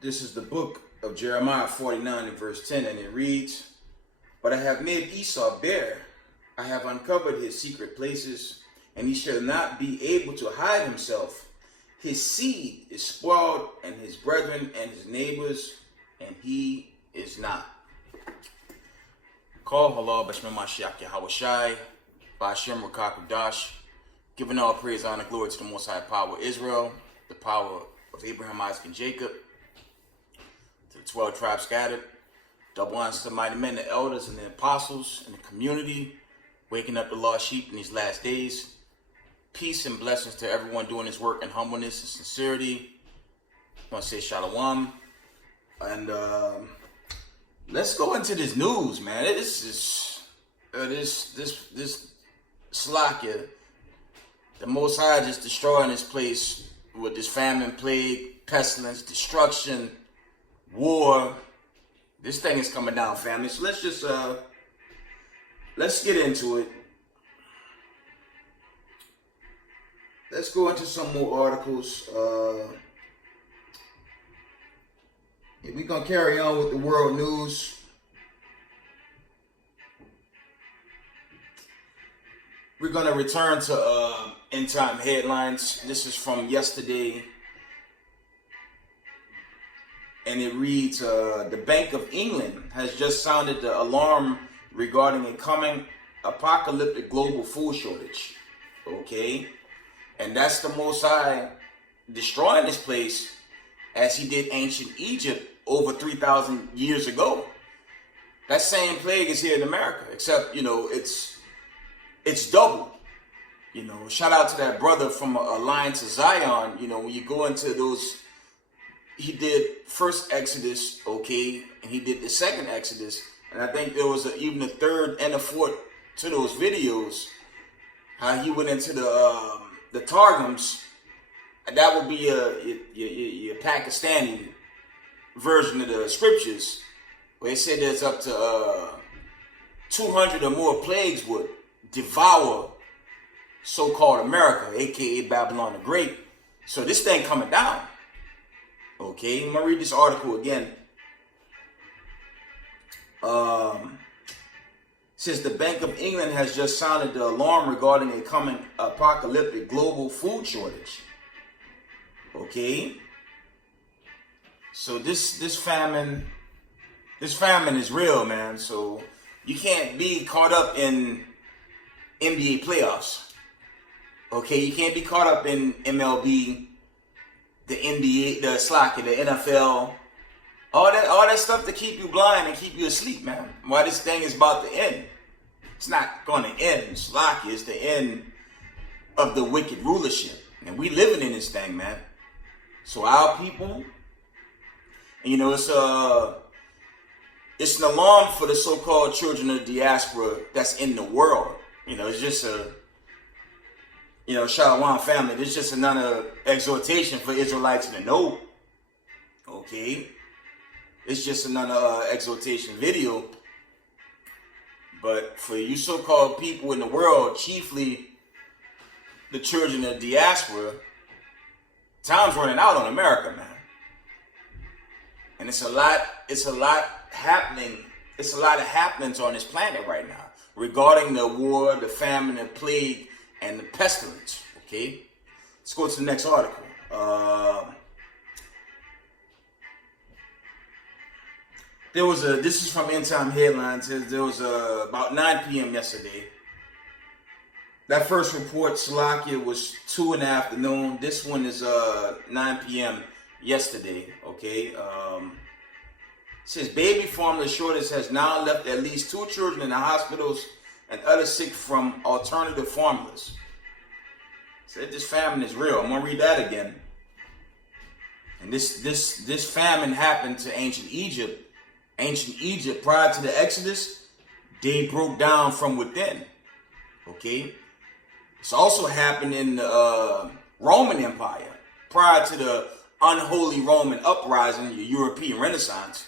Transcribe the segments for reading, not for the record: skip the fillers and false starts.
This is the book of Jeremiah 49 and verse 10, and it reads, "But I have made Esau bare. I have uncovered his secret places, and he shall not be able to hide himself. His seed is spoiled, and his brethren and his neighbors, and he is not." Call halal b'shem Mashiach Yahawashi, b'Hashem Rakakudash, giving all praise, honor, glory to the Most High Power of Israel, the power of Abraham, Isaac, and Jacob, to the 12 tribes scattered. Double honor to the mighty men, the elders, and the apostles, and the community, waking up the lost sheep in these last days. Peace and blessings to everyone doing this work in humbleness and sincerity. I want to say shalom. And let's go into this news, man. This is this Slakia. The Most High just destroying this place with this famine, plague, pestilence, destruction, war. This thing is coming down, family. So let's get into it. Let's go into some more articles. We're going to carry on with the world news. We're going to return to end time headlines. This is from yesterday. And it reads, the Bank of England has just sounded the alarm regarding a coming apocalyptic global food shortage. Okay? And that's the Most High destroying this place as he did ancient Egypt over 3,000 years ago. That same plague is here in America, except, it's double. Shout out to that brother from Alliance of Zion. When you go into those, he did first Exodus, okay, and he did the second Exodus, and I think there was even a third and a fourth to those videos. How he went into the Targums, and that would be your Pakistani version of the scriptures, where it said there's up to 200 or more plagues would devour so-called America, aka Babylon the Great. So this thing coming down. Okay, I'm gonna read this article again. Says the Bank of England has just sounded the alarm regarding a coming apocalyptic global food shortage. Okay, so this famine is real, man. So you can't be caught up in NBA playoffs. Okay, you can't be caught up in MLB, the NBA, the Slacker, the NFL, all that stuff to keep you blind and keep you asleep, man. Why this thing is about to end? It's not going to end, Slacker. It's the end of the wicked rulership, and we living in this thing, man. So our people, it's an alarm for the so-called children of the diaspora that's in the world. It's just Shalom family. It's just another exhortation for Israelites to know. Okay, it's just another exhortation video. But for you so-called people in the world, chiefly the children of the diaspora, time's running out on America, man. And it's a lot happening. It's a lot of happenings on this planet right now regarding the war, the famine, the plague, and the pestilence. Okay, let's go to the next article. This is from End Time Headlines. There was about 9 p.m. yesterday. That first report, Salakia, was 2 in the afternoon. This one is 9 p.m. yesterday. Okay. Says baby formula shortage has now left at least 2 children in the hospitals and others sick from alternative formulas. Said this famine is real. I'm gonna read that again. And this famine happened to ancient Egypt. Ancient Egypt, prior to the Exodus, they broke down from within. Okay? It's also happened in the Roman Empire. Prior to the unholy Roman uprising, the European Renaissance.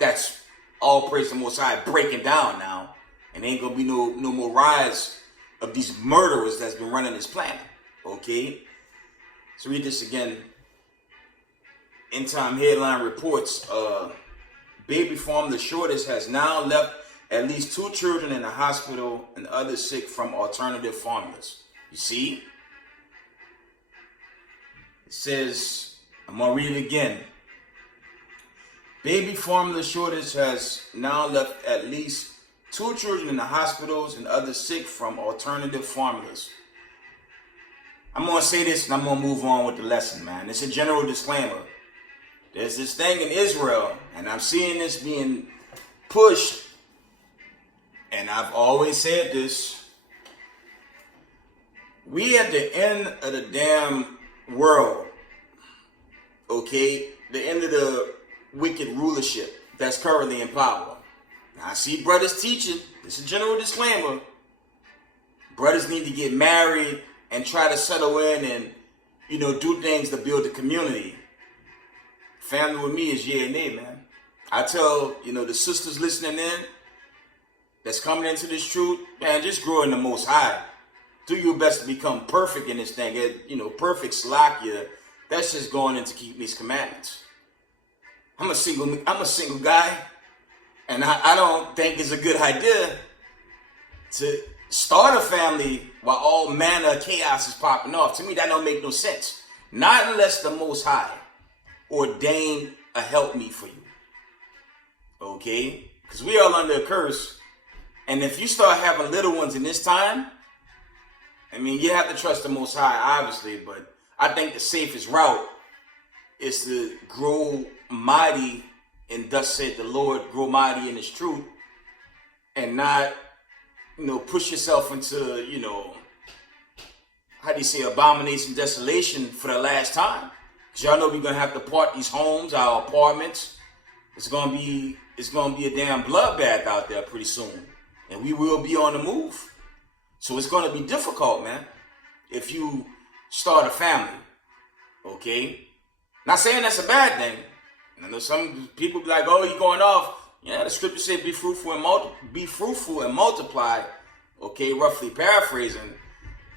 That's all praise the Most High breaking down now. And ain't gonna be no more rise of these murderers that's been running this planet. Okay? So read this again. End time headline reports, baby formula shortage has now left at least 2 children in the hospital and others sick from alternative formulas. You see? It says, I'm going to read it again. Baby formula shortage has now left at least 2 children in the hospitals and others sick from alternative formulas. I'm going to say this and I'm going to move on with the lesson, man. It's a general disclaimer. There's this thing in Israel, and I'm seeing this being pushed, and I've always said this. We at the end of the damn world, okay? The end of the wicked rulership that's currently in power. Now, I see brothers teaching, this is a general disclaimer, brothers need to get married and try to settle in and, do things to build the community. Family with me is yeah and nay, man. I tell, the sisters listening in that's coming into this truth, man, just grow in the Most High. Do your best to become perfect in this thing. Perfect slakia. That's just going in to keep these commandments. I'm a single guy, and I don't think it's a good idea to start a family while all manner of chaos is popping off. To me, that don't make no sense. Not unless the Most High ordained a helpmeet for you. Okay? Because we are under a curse. And if you start having little ones in this time, you have to trust the Most High, obviously, but I think the safest route is to grow mighty, and thus said the Lord, grow mighty in His truth, and not, push yourself into, abomination, desolation for the last time. Because y'all know we're going to have to part these homes, our apartments. It's going to be a damn bloodbath out there pretty soon. And we will be on the move. So it's going to be difficult, man, if you start a family. Okay? Not saying that's a bad thing. I know some people be like, oh, you going off. Yeah, the scripture said be fruitful and multiply. Okay, roughly paraphrasing.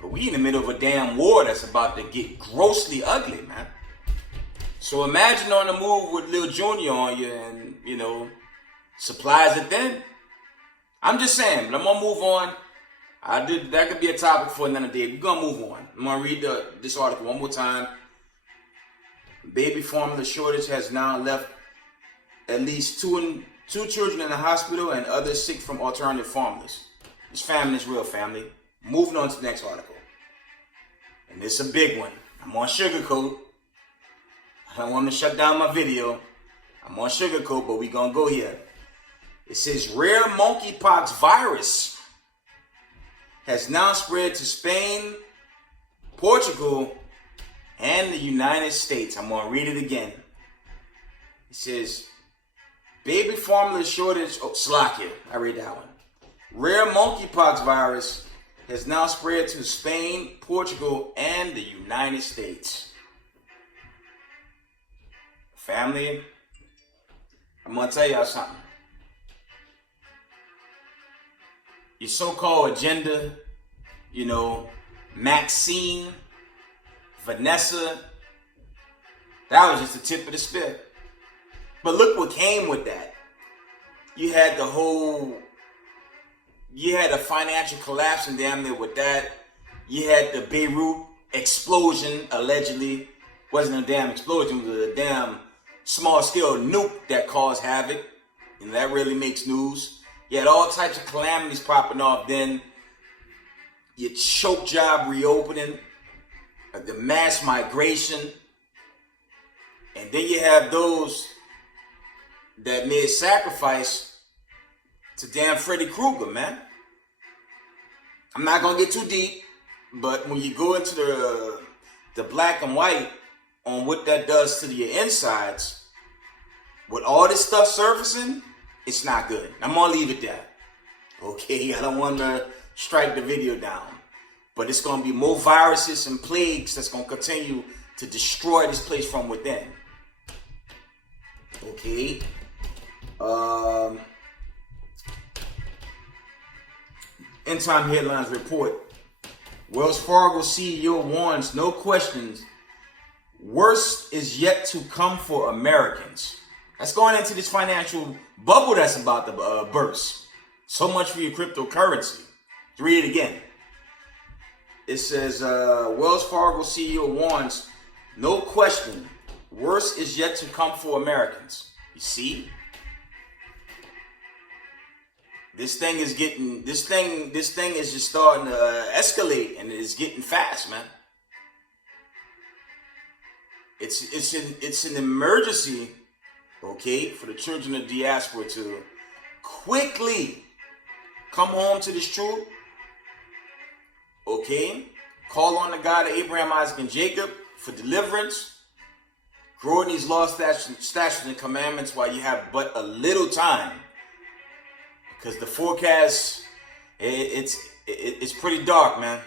But we in the middle of a damn war that's about to get grossly ugly, man. So imagine on the move with Lil Junior on you and, supplies are thin. I'm just saying, but I'm going to move on. That could be a topic for another day. We're going to move on. I'm going to read this article one more time. Baby formula shortage has now left at least two children in the hospital and others sick from alternative formulas. This famine is real, family. Moving on to the next article. And this is a big one. I'm on sugarcoat. I don't want to shut down my video. I'm on sugarcoat, but we're going to go here. It says rare monkeypox virus has now spread to Spain, Portugal, and the United States. I'm going to read it again. It says, baby formula shortage, Slovakia. I read that one. Rare monkeypox virus has now spread to Spain, Portugal, and the United States. Family, I'm going to tell y'all something. Your so-called agenda, Maxine, Vanessa, that was just the tip of the spear. But look what came with that. You had a financial collapse and damn near with that. You had the Beirut explosion, allegedly. Wasn't a damn explosion, it was a damn small-scale nuke that caused havoc. And that really makes news. You had all types of calamities popping off then. Your choke job reopening. The mass migration. And then you have those that made sacrifice to damn Freddy Krueger, man. I'm not going to get too deep, but when you go into the black and white on what that does to your insides, with all this stuff surfacing, it's not good. I'm going to leave it there. Okay, I don't want to strike the video down. But it's going to be more viruses and plagues that's going to continue to destroy this place from within. Okay. End time headlines report. Wells Fargo CEO warns no questions worse is yet to come for Americans. That's going into this financial bubble that's about to burst. So much for your cryptocurrency. Let's read it again. It says, Wells Fargo CEO warns, no question, worse is yet to come for Americans. You see? This thing is just starting to escalate, and it's getting fast, man. It's an emergency, okay, for the children of diaspora to quickly come home to this truth, okay? Call on the God of Abraham, Isaac, and Jacob for deliverance. Grow in these laws, statutes, and commandments while you have but a little time. Because the forecast, it's pretty dark, man.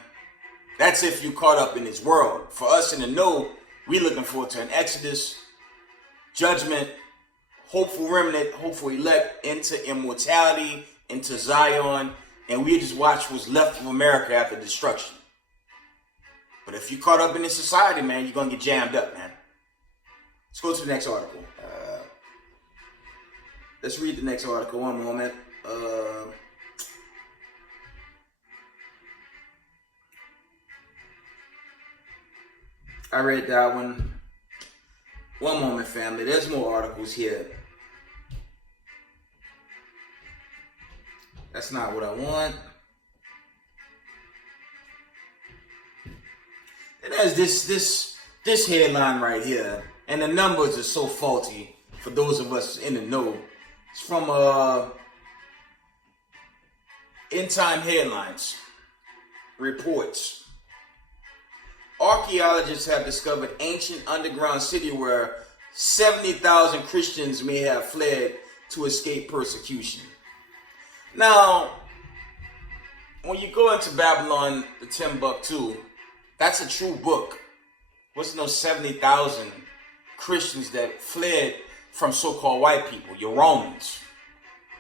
That's if you caught up in this world. For us in the know, we looking forward to an exodus, judgment, hopeful remnant, hopeful elect into immortality, into Zion, and we just watch what's left of America after destruction. But if you caught up in this society, man, you're going to get jammed up, man. Let's go to the next article. Let's read the next article. One moment. I read that one. One moment, family. There's more articles here. That's not what I want. And there's this headline right here, and the numbers are so faulty for those of us in the know. It's from End Time Headlines reports. Archaeologists have discovered ancient underground city where 70,000 Christians may have fled to escape persecution. Now, when you go into Babylon, the Timbuktu, that's a true book. Wasn't no 70,000 Christians that fled from so-called white people, your Romans.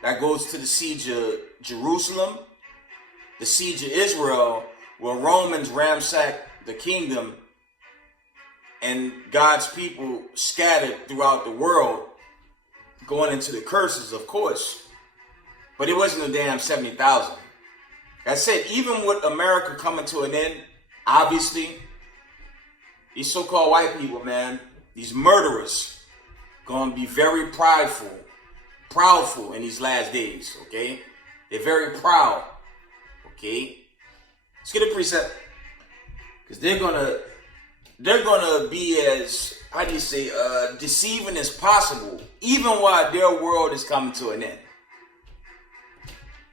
That goes to the siege of Jerusalem, the siege of Israel, where Romans ransacked the kingdom and God's people scattered throughout the world, going into the curses, of course. But it wasn't a damn 70,000. I said, even with America coming to an end, obviously, these so-called white people, man, these murderers, gonna be very proudful in these last days, okay? They're very proud, okay? Let's get a precept, because they're gonna be as, deceiving as possible, even while their world is coming to an end.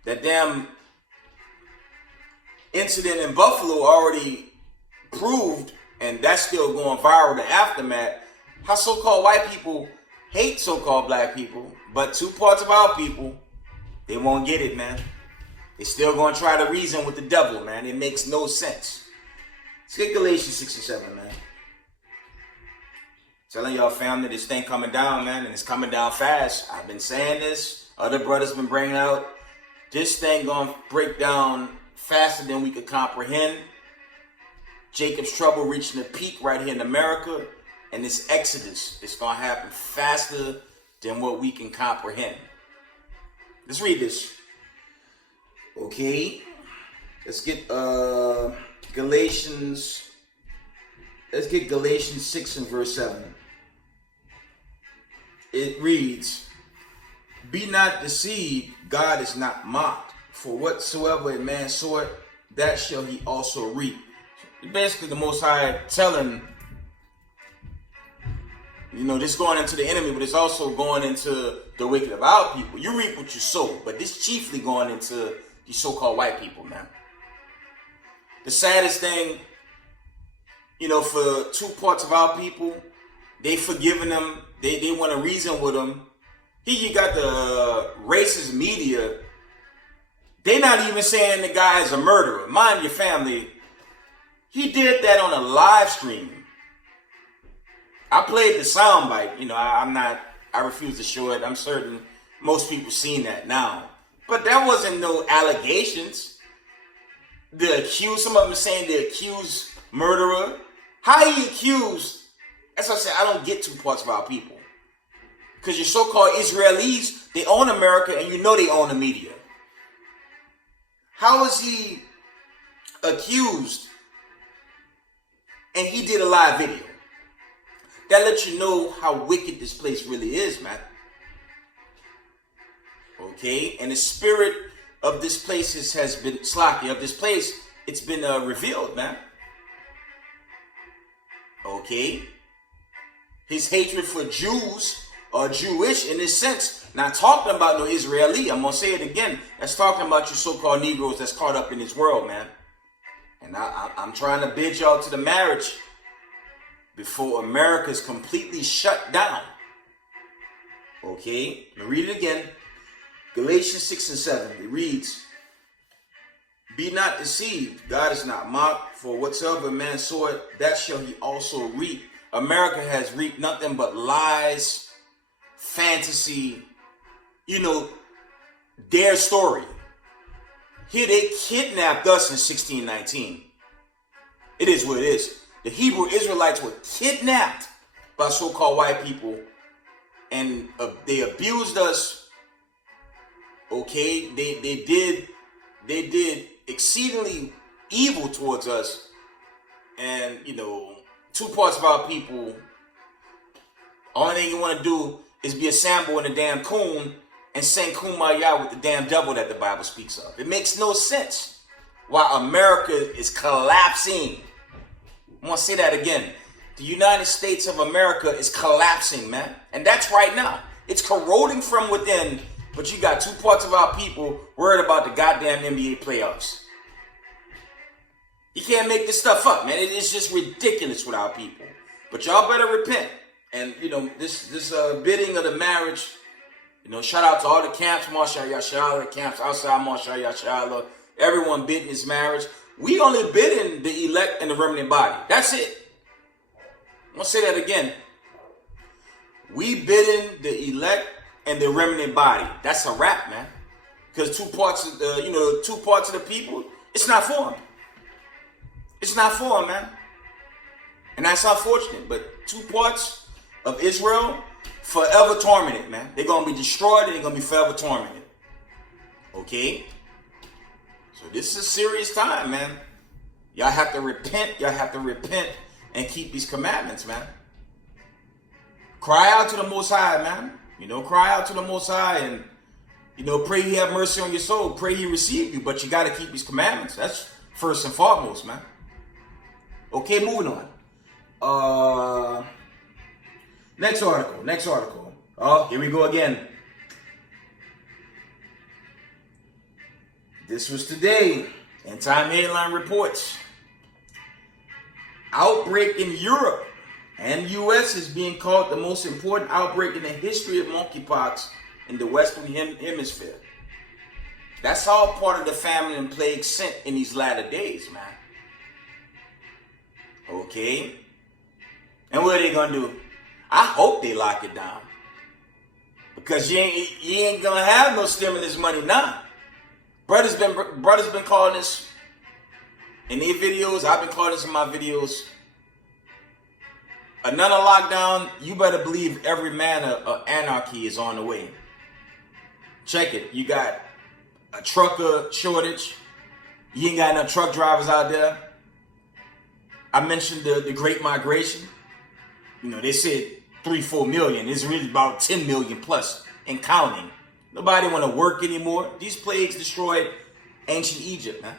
That damn incident in Buffalo already proved, and that's still going viral, the aftermath, how so-called white people hate so-called black people, but two parts of our people, they won't get it, man. They still gonna try to reason with the devil, man. It makes no sense. Let's get Galatians 6 and 7, man. Telling y'all, family, this thing coming down, man, and it's coming down fast. I've been saying this. Other brothers been bringing out. This thing gonna break down faster than we could comprehend. Jacob's trouble reaching a peak right here in America. And this exodus is going to happen faster than what we can comprehend. Let's read this. Okay. Let's get Galatians. Let's get Galatians 6 and verse 7. It reads, be not deceived, God is not mocked. For whatsoever a man soweth, that shall he also reap. Basically, the Most High telling, this going into the enemy, but it's also going into the wicked of our people. You reap what you sow, but this chiefly going into these so-called white people, man. The saddest thing, for two parts of our people, they forgiving them. They want to reason with them. Here you got the racist media. They not even saying the guy is a murderer. Mind your family. He did that on a live stream. I played the soundbite. I refuse to show it. I'm certain most people seen that now. But there wasn't no allegations. Some of them saying the accused murderer. How he accused That's what I said. I don't get two parts of our people. Because your so-called Israelis, they own America, and you know they own the media. How is he accused and he did a live video? That lets you know how wicked this place really is, man. Okay? And the spirit of this place has been, Slacky, of this place, it's been revealed, man. Okay? His hatred for Jews, or Jewish in this sense, not talking about no Israeli. I'm going to say it again. That's talking about you so-called Negroes that's caught up in this world, man. And I'm trying to bid y'all to the marriage before America is completely shut down. Okay? Let me read it again. Galatians 6 and 7. It reads, "Be not deceived. God is not mocked. For whatsoever man soweth, that shall he also reap." America has reaped nothing but lies, fantasy, their story. Here they kidnapped us in 1619. It is what it is. The Hebrew Israelites were kidnapped by so-called white people, and they abused us. Okay, they did exceedingly evil towards us, and two parts of our people. Only thing you want to do is be a sample in a damn coon and sing Kumbaya with the damn devil that the Bible speaks of. It makes no sense why America is collapsing. I want to say that again. The United States of America is collapsing, man. And that's right now. It's corroding from within, but you got two parts of our people worried about the goddamn NBA playoffs. You can't make this stuff up, man. It's just ridiculous with our people. But y'all better repent. And, this bidding of the marriage, shout out to all the camps, Marshall Yashala, camps outside Marshall Yashala, everyone bidding this marriage. We only bidding the elect and the remnant body. That's it. I'm going to say that again. We bidding the elect and the remnant body. That's a wrap, man. Because two parts of the people, it's not for them. It's not for them, man. And that's unfortunate. But two parts of Israel, forever tormented, man. They're going to be destroyed and they're going to be forever tormented. Okay? So this is a serious time, man. Y'all have to repent. Y'all have to repent and keep these commandments, man. Cry out to the Most High, man. Cry out to the Most High and, pray He have mercy on your soul. Pray He receive you. But you got to keep these commandments. That's first and foremost, man. Okay, moving on. Next article. Oh, here we go again. This was today. End Time Headline reports. Outbreak in Europe and U.S. is being called the most important outbreak in the history of monkeypox in the Western Hemisphere. That's all part of the famine and plague sent in these latter days, man. Okay? And what are they going to do? I hope they lock it down. Because you ain't going to have no stimulus money now. Brothers been calling this in their videos. I've been calling this in my videos. Another lockdown, you better believe every manner of anarchy is on the way. Check it. You got a trucker shortage. You ain't got enough truck drivers out there. I mentioned the Great Migration. They said 3-4 million. It's really about 10 million plus and counting. Nobody want to work anymore. These plagues destroyed ancient Egypt, man.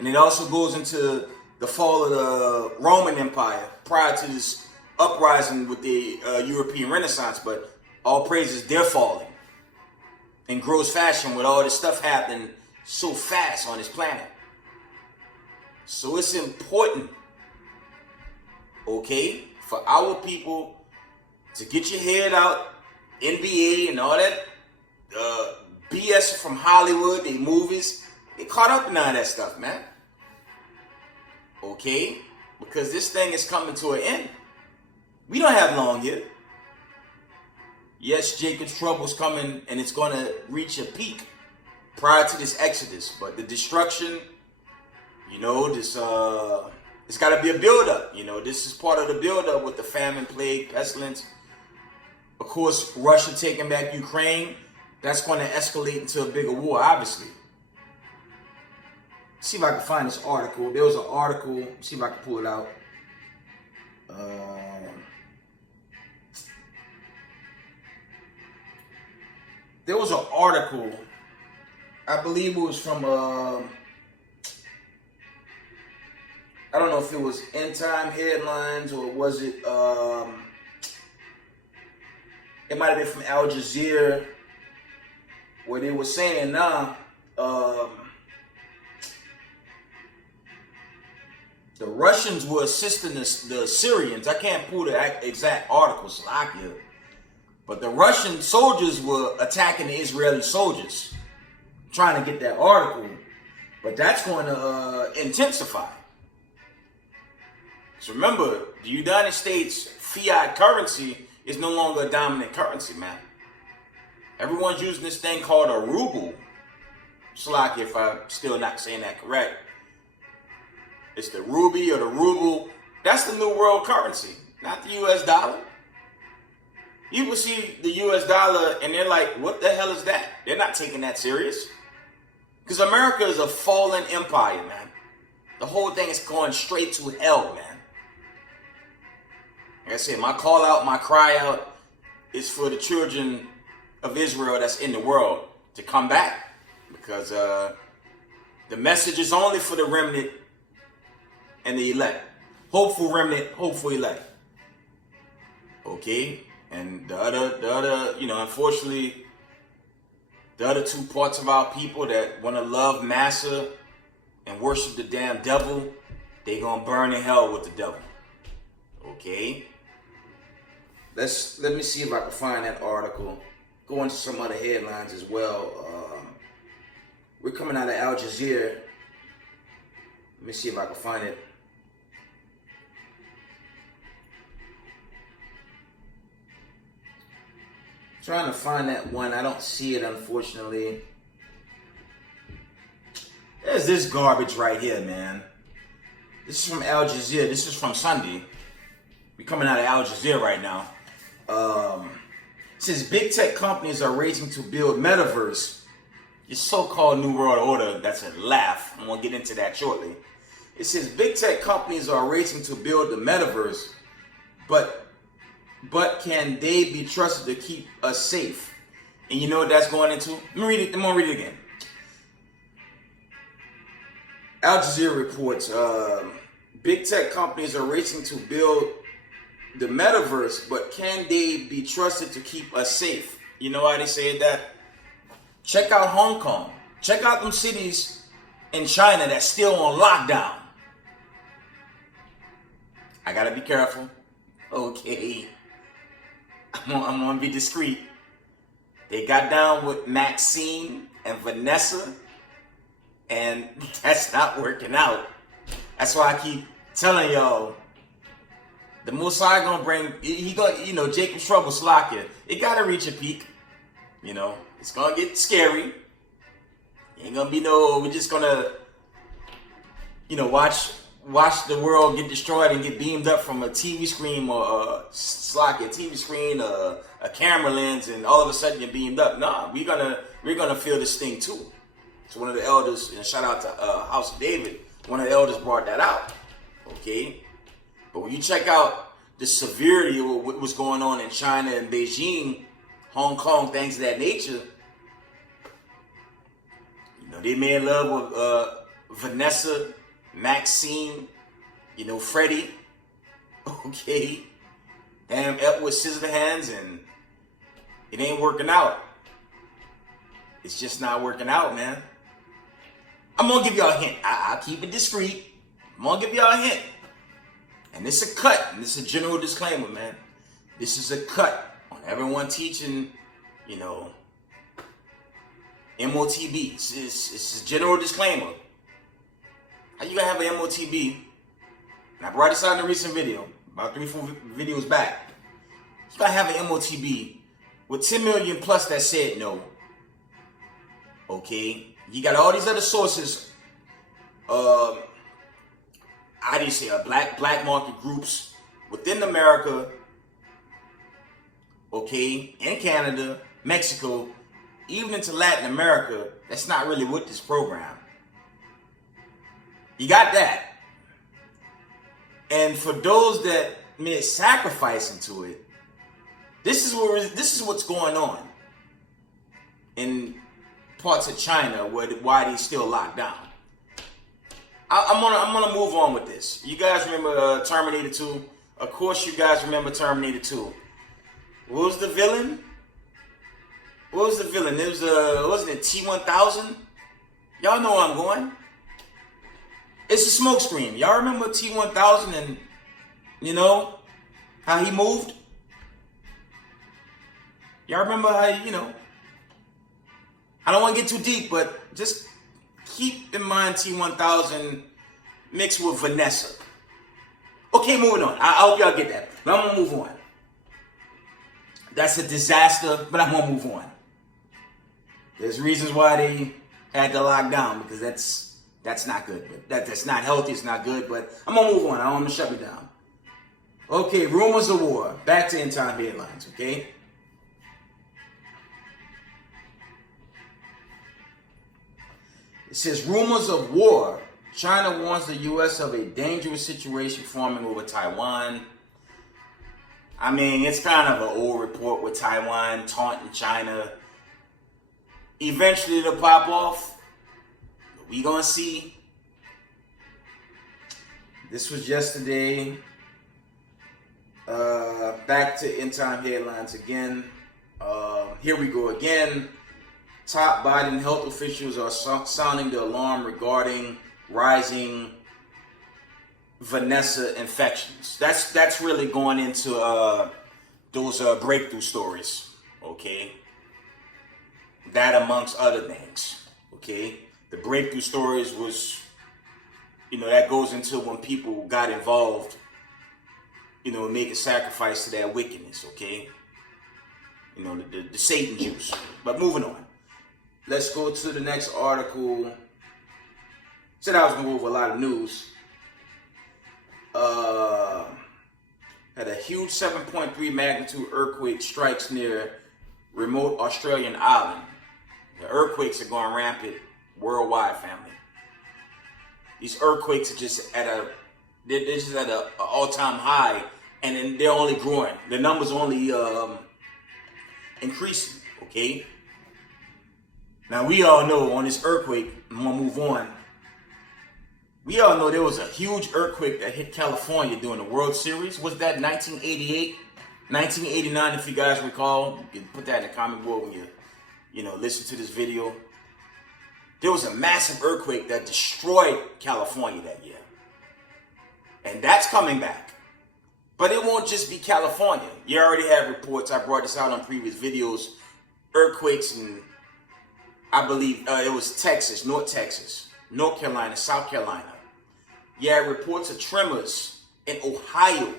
And it also goes into the fall of the Roman Empire prior to this uprising with the European Renaissance. But all praises, they're falling in gross fashion with all this stuff happening so fast on this planet. So it's important, okay, for our people to get your head out, NBA and all that BS from Hollywood, they movies, they caught up in all that stuff, man. Okay? Because this thing is coming to an end. We don't have long here. Yes, Jacob's trouble's coming and it's going to reach a peak prior to this Exodus. But the destruction, this It's got to be a build-up. This is part of the build-up with the famine, plague, pestilence. Of course, Russia taking back Ukraine. That's going to escalate into a bigger war, obviously. See if I can find this article. There was an article. See if I can pull it out. There was an article. I believe it was from, I don't know if it was End Time Headlines or was it, it might have been from Al Jazeera, where they were saying, the Russians were assisting the Syrians. I can't pull the exact article, Slovakia. But the Russian soldiers were attacking the Israeli soldiers, trying to get that article. But that's going to intensify. So remember, the United States fiat currency is no longer a dominant currency, man. Everyone's using this thing called a ruble. Slovakia, if I'm still not saying that correct. It's the ruby or the ruble. That's the new world currency, not the US dollar. People see the US dollar and they're like, what the hell is that? They're not taking that serious. Because America is a fallen empire, man. The whole thing is going straight to hell, man. Like I said, my call out, my cry out is for the children of Israel that's in the world to come back. Because the message is only for the remnant and the elect. Hopeful remnant, hopeful elect. Okay? And the other, unfortunately, the other two parts of our people that want to love massa and worship the damn devil, they gonna burn in hell with the devil. Okay? Let me see if I can find that article. Go into some other headlines as well. We're coming out of Al Jazeera. Let me see if I can find it. Trying to find that one. I don't see it, unfortunately. There's this garbage right here, man. This is from Al Jazeera. This is from Sunday. We're coming out of Al Jazeera right now. It says big tech companies are racing to build metaverse. Your so-called New World Order, that's a laugh. I'm going to get into that shortly. It says big tech companies are racing to build the metaverse, but can they be trusted to keep us safe? And you know what that's going into? Let me read it. I'm going to read it again. Al Jazeera reports, big tech companies are racing to build the metaverse, but can they be trusted to keep us safe? You know why they say that? Check out Hong Kong. Check out them cities in China that's still on lockdown. I gotta be careful. Okay. I'm gonna be discreet. They got down with Maxine and Vanessa, and that's not working out. That's why I keep telling y'all, the Most High gonna bring, Jacob's trouble, Slovakia. It gotta reach a peak. It's gonna get scary. Ain't gonna be we're just gonna, watch the world get destroyed and get beamed up from a TV screen or a TV screen, a camera lens, and all of a sudden you're beamed up. Nah, we're gonna feel this thing too. So one of the elders, and shout out to House of David, one of the elders brought that out. Okay, but when you check out the severity of what was going on in China and Beijing, Hong Kong, things of that nature, they made love with Vanessa, Maxine, Freddie, okay, damn Edward Scissorhands, and it ain't working out. It's just not working out, man. I'm gonna give y'all a hint. I'll keep it discreet. I'm gonna give y'all a hint. And this is a cut, and this is a general disclaimer, man. This is a cut on everyone teaching, MOTB. It's a general disclaimer. How you gonna have an MOTB? And I brought this out in a recent video, about 3-4 videos back. You gotta have an MOTB with 10 million plus that said no. Okay? You got all these other sources. I how do you say, black market groups within America, okay, in Canada, Mexico, even into Latin America, that's not really with this program. You got that. And for those that made sacrifice into it, this is what's going on in parts of China why they still locked down. I'm gonna move on with this. You guys remember Terminator 2? Of course, you guys remember Terminator 2. What was the villain? It was wasn't it T-1000? Y'all know where I'm going. It's a smoke screen. Y'all remember T-1000 and, you know, how he moved? Y'all remember how, you know, I don't want to get too deep, but just keep in mind T-1000 mixed with Vanessa. Okay, moving on. I hope y'all get that. But I'm going to move on. That's a disaster, but I'm going to move on. There's reasons why they had to lock down, because that's not good. That's not healthy. It's not good. But I'm gonna move on. I don't want to shut me down. Okay, rumors of war. Back to end time headlines. Okay. It says rumors of war. China warns the U.S. of a dangerous situation forming over Taiwan. I mean, it's kind of an old report with Taiwan taunting China. Eventually it'll pop off. We gonna see. This was yesterday. Back to end time headlines again. Here we go again. Top Biden health officials are sounding the alarm regarding rising Vanessa infections. That's really going into those breakthrough stories. Okay. That amongst other things. Okay. The breakthrough stories was, you know, that goes into when people got involved, you know, make a sacrifice to that wickedness, okay? You know, the Satan juice. But moving on. Let's go to the next article. Said I was going to go over a lot of news. Had a huge 7.3 magnitude earthquake strikes near remote Australian island. The earthquakes are going rampant worldwide, family. These earthquakes are just at an all-time high, and then they're only growing. The numbers are only increasing. Okay. Now we all know on this earthquake. I'm gonna move on. We all know there was a huge earthquake that hit California during the World Series. Was that 1988, 1989? If you guys recall, you can put that in the comment board when you know, listen to this video. There was a massive earthquake that destroyed California that year. And that's coming back. But it won't just be California. You already have reports. I brought this out on previous videos. Earthquakes in, I believe, it was Texas, North Carolina, South Carolina. Yeah, reports of tremors in Ohio.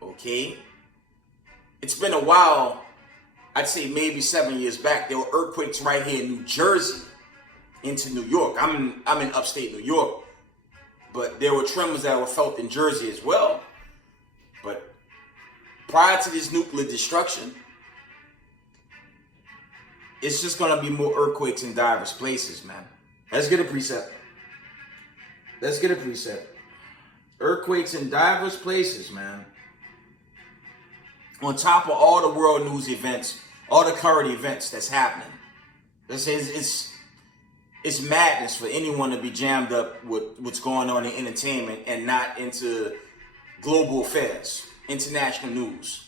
Okay? It's been a while. I'd say maybe 7 years back, there were earthquakes right here in New Jersey into New York. I'm in upstate New York, but there were tremors that were felt in Jersey as well. But prior to this nuclear destruction, it's just gonna be more earthquakes in diverse places, man. Let's get a precept. Earthquakes in diverse places, man. On top of all the world news events, all the current events that's happening. It's madness for anyone to be jammed up with what's going on in entertainment and not into global affairs, international news.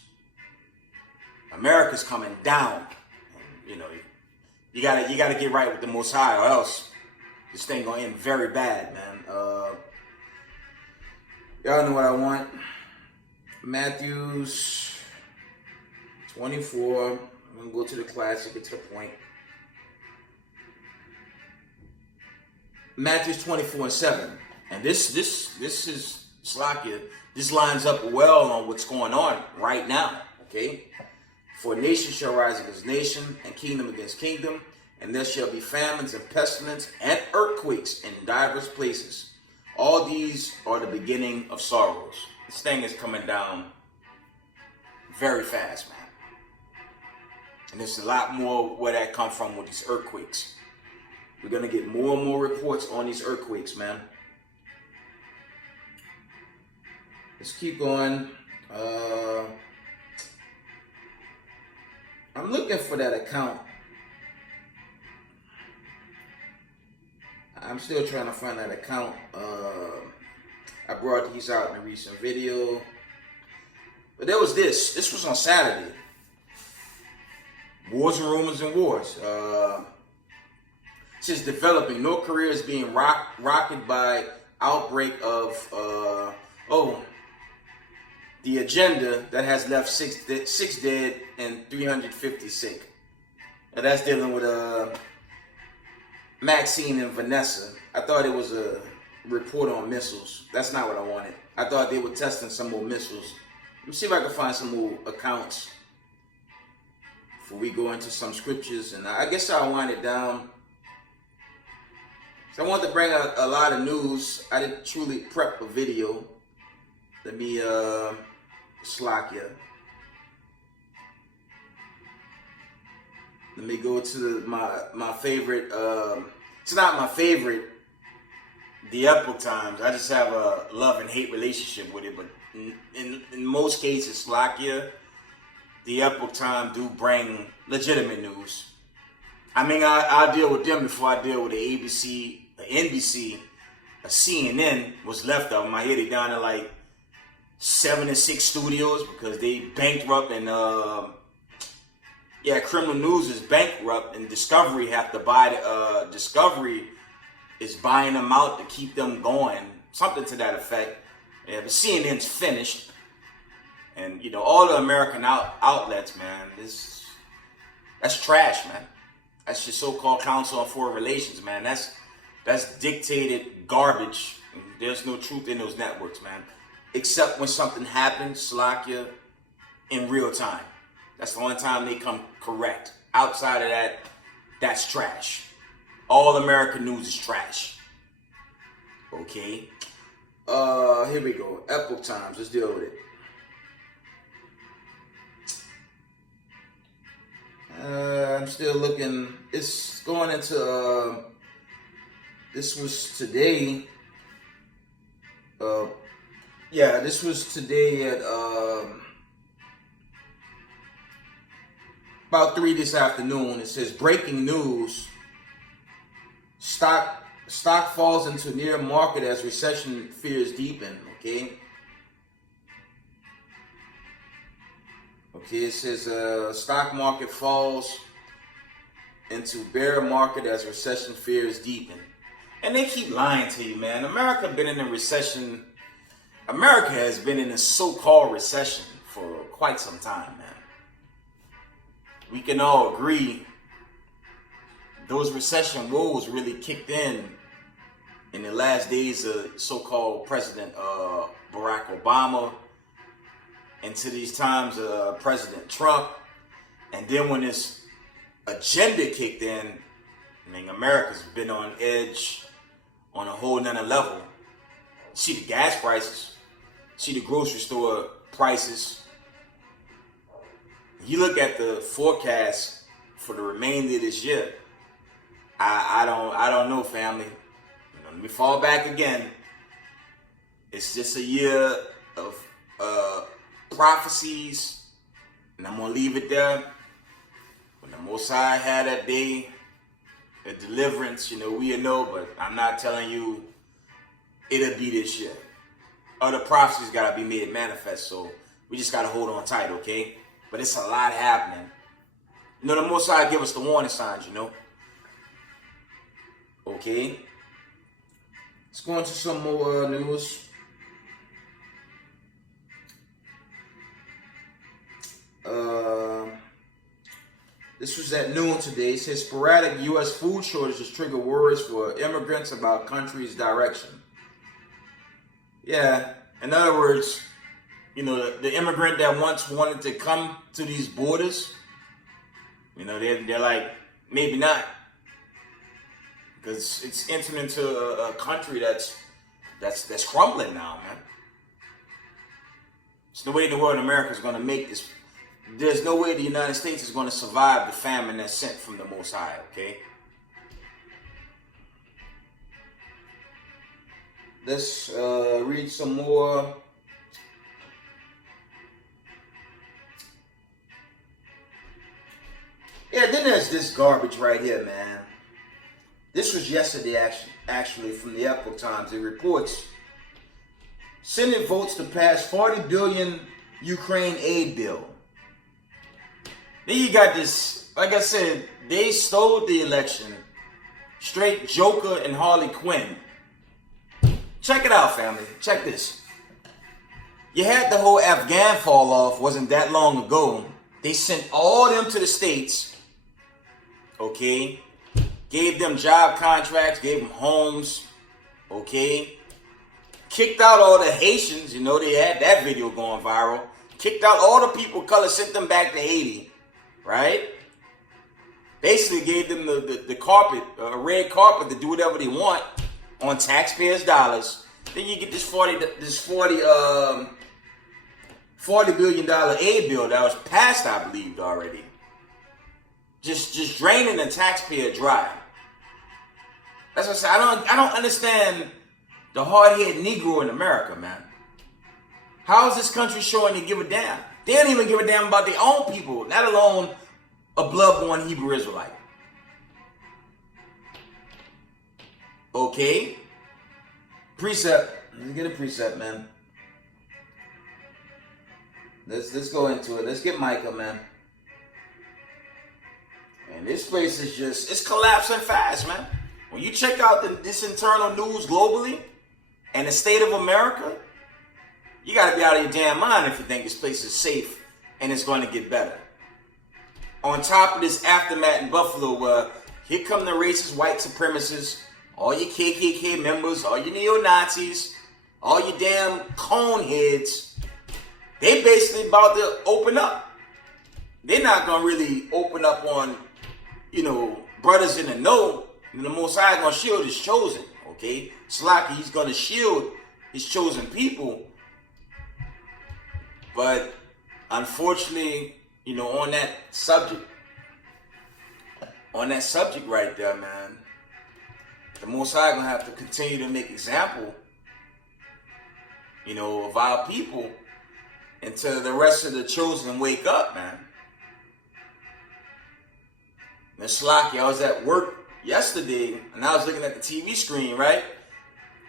America's coming down. You know, you gotta get right with the Most High, or else this thing gonna end very bad, man. Y'all know what I want. Matthew's 24. I'm gonna go to the classic, get to the point. Matthew's 24:7. And this is Slakia. This lines up well on what's going on right now. Okay? For nation shall rise against nation, and kingdom against kingdom, and there shall be famines and pestilence and earthquakes in diverse places. All these are the beginning of sorrows. This thing is coming down very fast, man. And there's a lot more where that come from with these earthquakes. We're going to get more and more reports on these earthquakes, man. Let's keep going. I'm looking for that account. I'm still trying to find that account. I brought these out in a recent video. But there was this. This was on Saturday. Wars and rumors and wars. Since developing, North Korea is being rocked by outbreak of the agenda that has left six dead and 350 sick. Now that's dealing with Maxine and Vanessa. I thought it was a report on missiles. That's not what I wanted. I thought they were testing some more missiles. Let me see if I can find some more accounts before we go into some scriptures. And I guess I'll wind it down. So I want to bring out a lot of news. I didn't truly prep a video. Let me slack you. Let me go to my favorite. It's not my favorite. The Epoch Times. I just have a love and hate relationship with it. But in most cases, slack you. The Epoch Times do bring legitimate news. I mean, I'll deal with them before I deal with the ABC, the NBC, a CNN. What's left of them. I hear they down to like 7 and 6 studios because they bankrupt and Criminal News is bankrupt and Discovery have to buy Discovery is buying them out to keep them going, something to that effect. Yeah, but CNN's finished, and you know all the American outlets, man. That's trash, man. That's your so-called Council on Foreign Relations, man. That's dictated garbage. There's no truth in those networks, man. Except when something happens, Slovakia, in real time. That's the only time they come correct. Outside of that, that's trash. All American news is trash. Okay. Here we go. Epoch Times. Let's deal with it. I'm still looking. It's going into. This was today. This was today at about 3 this afternoon. It says breaking news. Stock falls into near market as recession fears deepen. Okay. Okay, it says stock market falls into bear market as recession fears deepen. And they keep lying to you, man. America been in a recession. America has been in a so-called recession for quite some time, man. We can all agree those recession woes really kicked in the last days of so-called President Barack Obama, into these times of President Trump. And then when this agenda kicked in, I mean, America's been on edge on a whole nother level. See the gas prices, see the grocery store prices. You look at the forecast for the remainder of this year. I don't know, family. You know, let me fall back again. It's just a year of prophecies, and I'm gonna leave it there. When the Most High had that day, a deliverance, you know, we'll know, but I'm not telling you it'll be this year. Other prophecies gotta be made manifest, so we just gotta hold on tight, okay? But it's a lot happening. You know, the Most High give us the warning signs, you know. Okay. Let's go into some more news. This was at noon today. It says sporadic U.S. food shortages trigger worries for immigrants about country's direction. Yeah, in other words, you know, the immigrant that once wanted to come to these borders, you know, they're like, maybe not. Because it's entering into a country that's that's crumbling now, man. There's no way in the world America is going to make this. There's no way the United States is going to survive the famine that's sent from the Most High, okay? Let's read some more. Yeah, then there's this garbage right here, man. This was yesterday, actually from the Epoch Times. It reports Senate votes to pass $40 billion Ukraine aid bill. Then you got this, like I said, they stole the election. Straight Joker and Harley Quinn. Check it out, family. Check this. You had the whole Afghan fall off, wasn't that long ago. They sent all them to the States. Okay? Gave them job contracts, gave them homes. Okay? Kicked out all the Haitians. You know, they had that video going viral. Kicked out all the people of color, sent them back to Haiti. Right? Basically gave them the carpet, a red carpet to do whatever they want on taxpayers' dollars. Then you get this $40 billion aid bill that was passed, I believe, already. Just draining the taxpayer dry. That's what I say. I don't understand the hard-headed Negro in America, man. How is this country showing to give a damn? They don't even give a damn about their own people, not alone a blood-born Hebrew Israelite. Okay? Precept. Let's get a precept, man. Let's go into it. Let's get Micah, man. And this place is just, it's collapsing fast, man. When you check out this internal news globally and the state of America, you got to be out of your damn mind if you think this place is safe and it's going to get better. On top of this aftermath in Buffalo, here come the racist white supremacists, all your KKK members, all your neo-Nazis, all your damn cone heads. They basically about to open up. They're not going to really open up on, brothers in the know. And the Most High is going to shield his chosen, okay? It's like he's going to shield his chosen people. But unfortunately, on that subject right there, man, the Most High gonna have to continue to make example, of our people until the rest of the chosen wake up, man. Miss Slocky, I was at work yesterday and I was looking at the TV screen, right?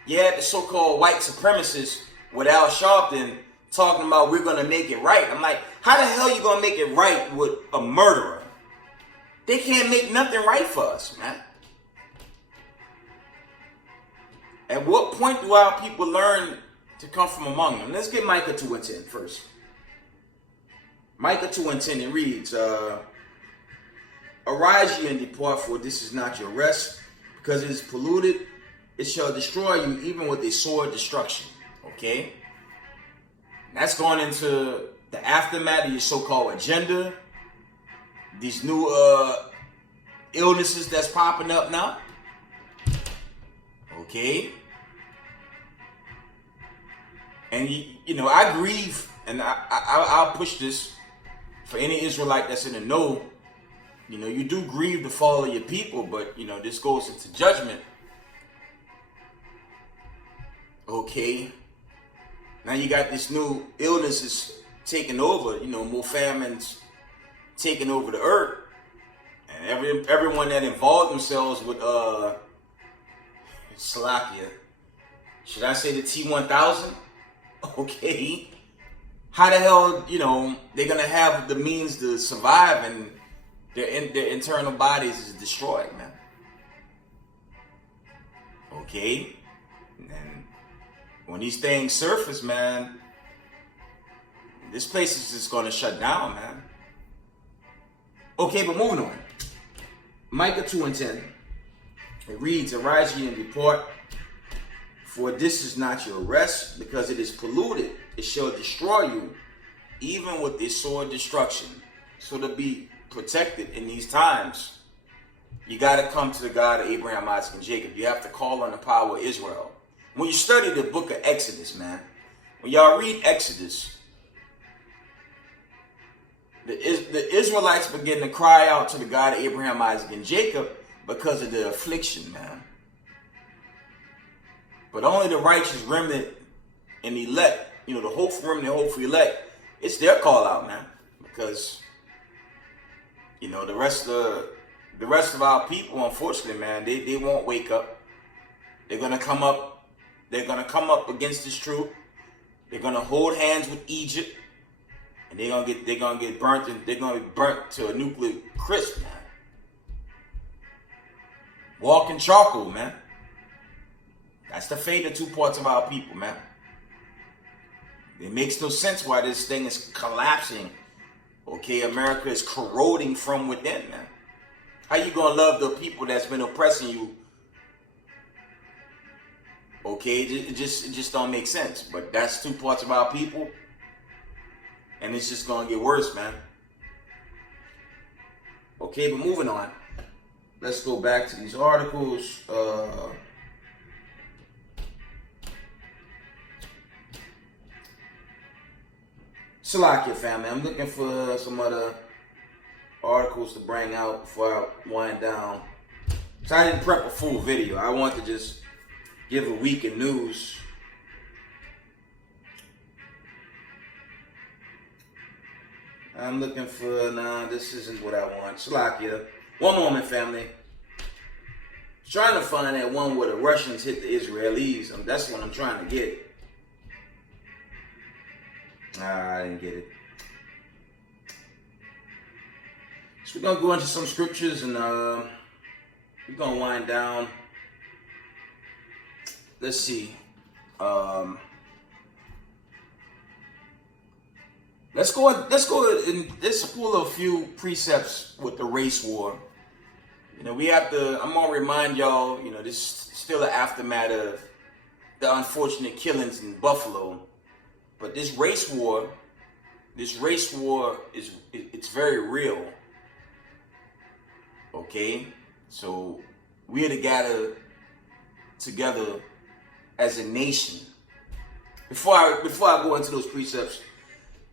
You had the so-called white supremacists with Al Sharpton talking about we're going to make it right. I'm like, how the hell you going to make it right with a murderer? They can't make nothing right for us, man. At what point do our people learn to come from among them? Let's get Micah 2:10 first. Micah 2:10, it reads, Arise ye and depart, for this is not your rest, because it is polluted. It shall destroy you even with a sword destruction. Okay? That's going into the aftermath of your so-called agenda. These new illnesses that's popping up now. Okay? And, I grieve, and I'll push this for any Israelite that's in the know. You do grieve the fall of your people, but, this goes into judgment. Okay? Now you got this new illnesses taking over, more famines taking over the earth. And everyone that involved themselves with Slovakia, should I say the T-1000? Okay. How the hell, they're going to have the means to survive and their internal bodies is destroyed, man. Okay. And when these things surface, man, this place is just going to shut down, man. Okay, but moving on. Micah 2:10. It reads, Arise ye and depart, for this is not your rest, because it is polluted. It shall destroy you, even with a sword destruction. So to be protected in these times, you got to come to the God of Abraham, Isaac, and Jacob. You have to call on the power of Israel. When you study the book of Exodus, man, when y'all read Exodus, the Israelites begin to cry out to the God of Abraham, Isaac, and Jacob because of the affliction, man. But only the righteous remnant and elect, the hopeful remnant, hopeful elect, it's their call out, man. Because, the rest of our people, unfortunately, man, they won't wake up. They're gonna come up. They're gonna come up against this truth. They're gonna hold hands with Egypt, and they're gonna get burnt, and they're gonna be burnt to a nuclear crisp, man. Walking charcoal, man. That's the fate of two parts of our people, man. It makes no sense why this thing is collapsing. Okay, America is corroding from within, man. How you gonna love the people that's been oppressing you? Okay, it just don't make sense. But that's two parts of our people, and it's just gonna get worse, man. Okay, but moving on. Let's go back to these articles. Salakia family, I'm looking for some other articles to bring out before I wind down. So I didn't prep a full video. I want to just give a week in news. I'm looking for, this isn't what I want. Salakia. One moment, family. Trying to find that one where the Russians hit the Israelis. That's what I'm trying to get. I didn't get it. So we're going to go into some scriptures and we're going to wind down. Let's see. Let's go and let's pull a few precepts with the race war. We have to, I'm going to remind y'all, this is still an aftermath of the unfortunate killings in Buffalo. But this race war it's very real. Okay? So we are to gather together as a nation. Before I go into those precepts,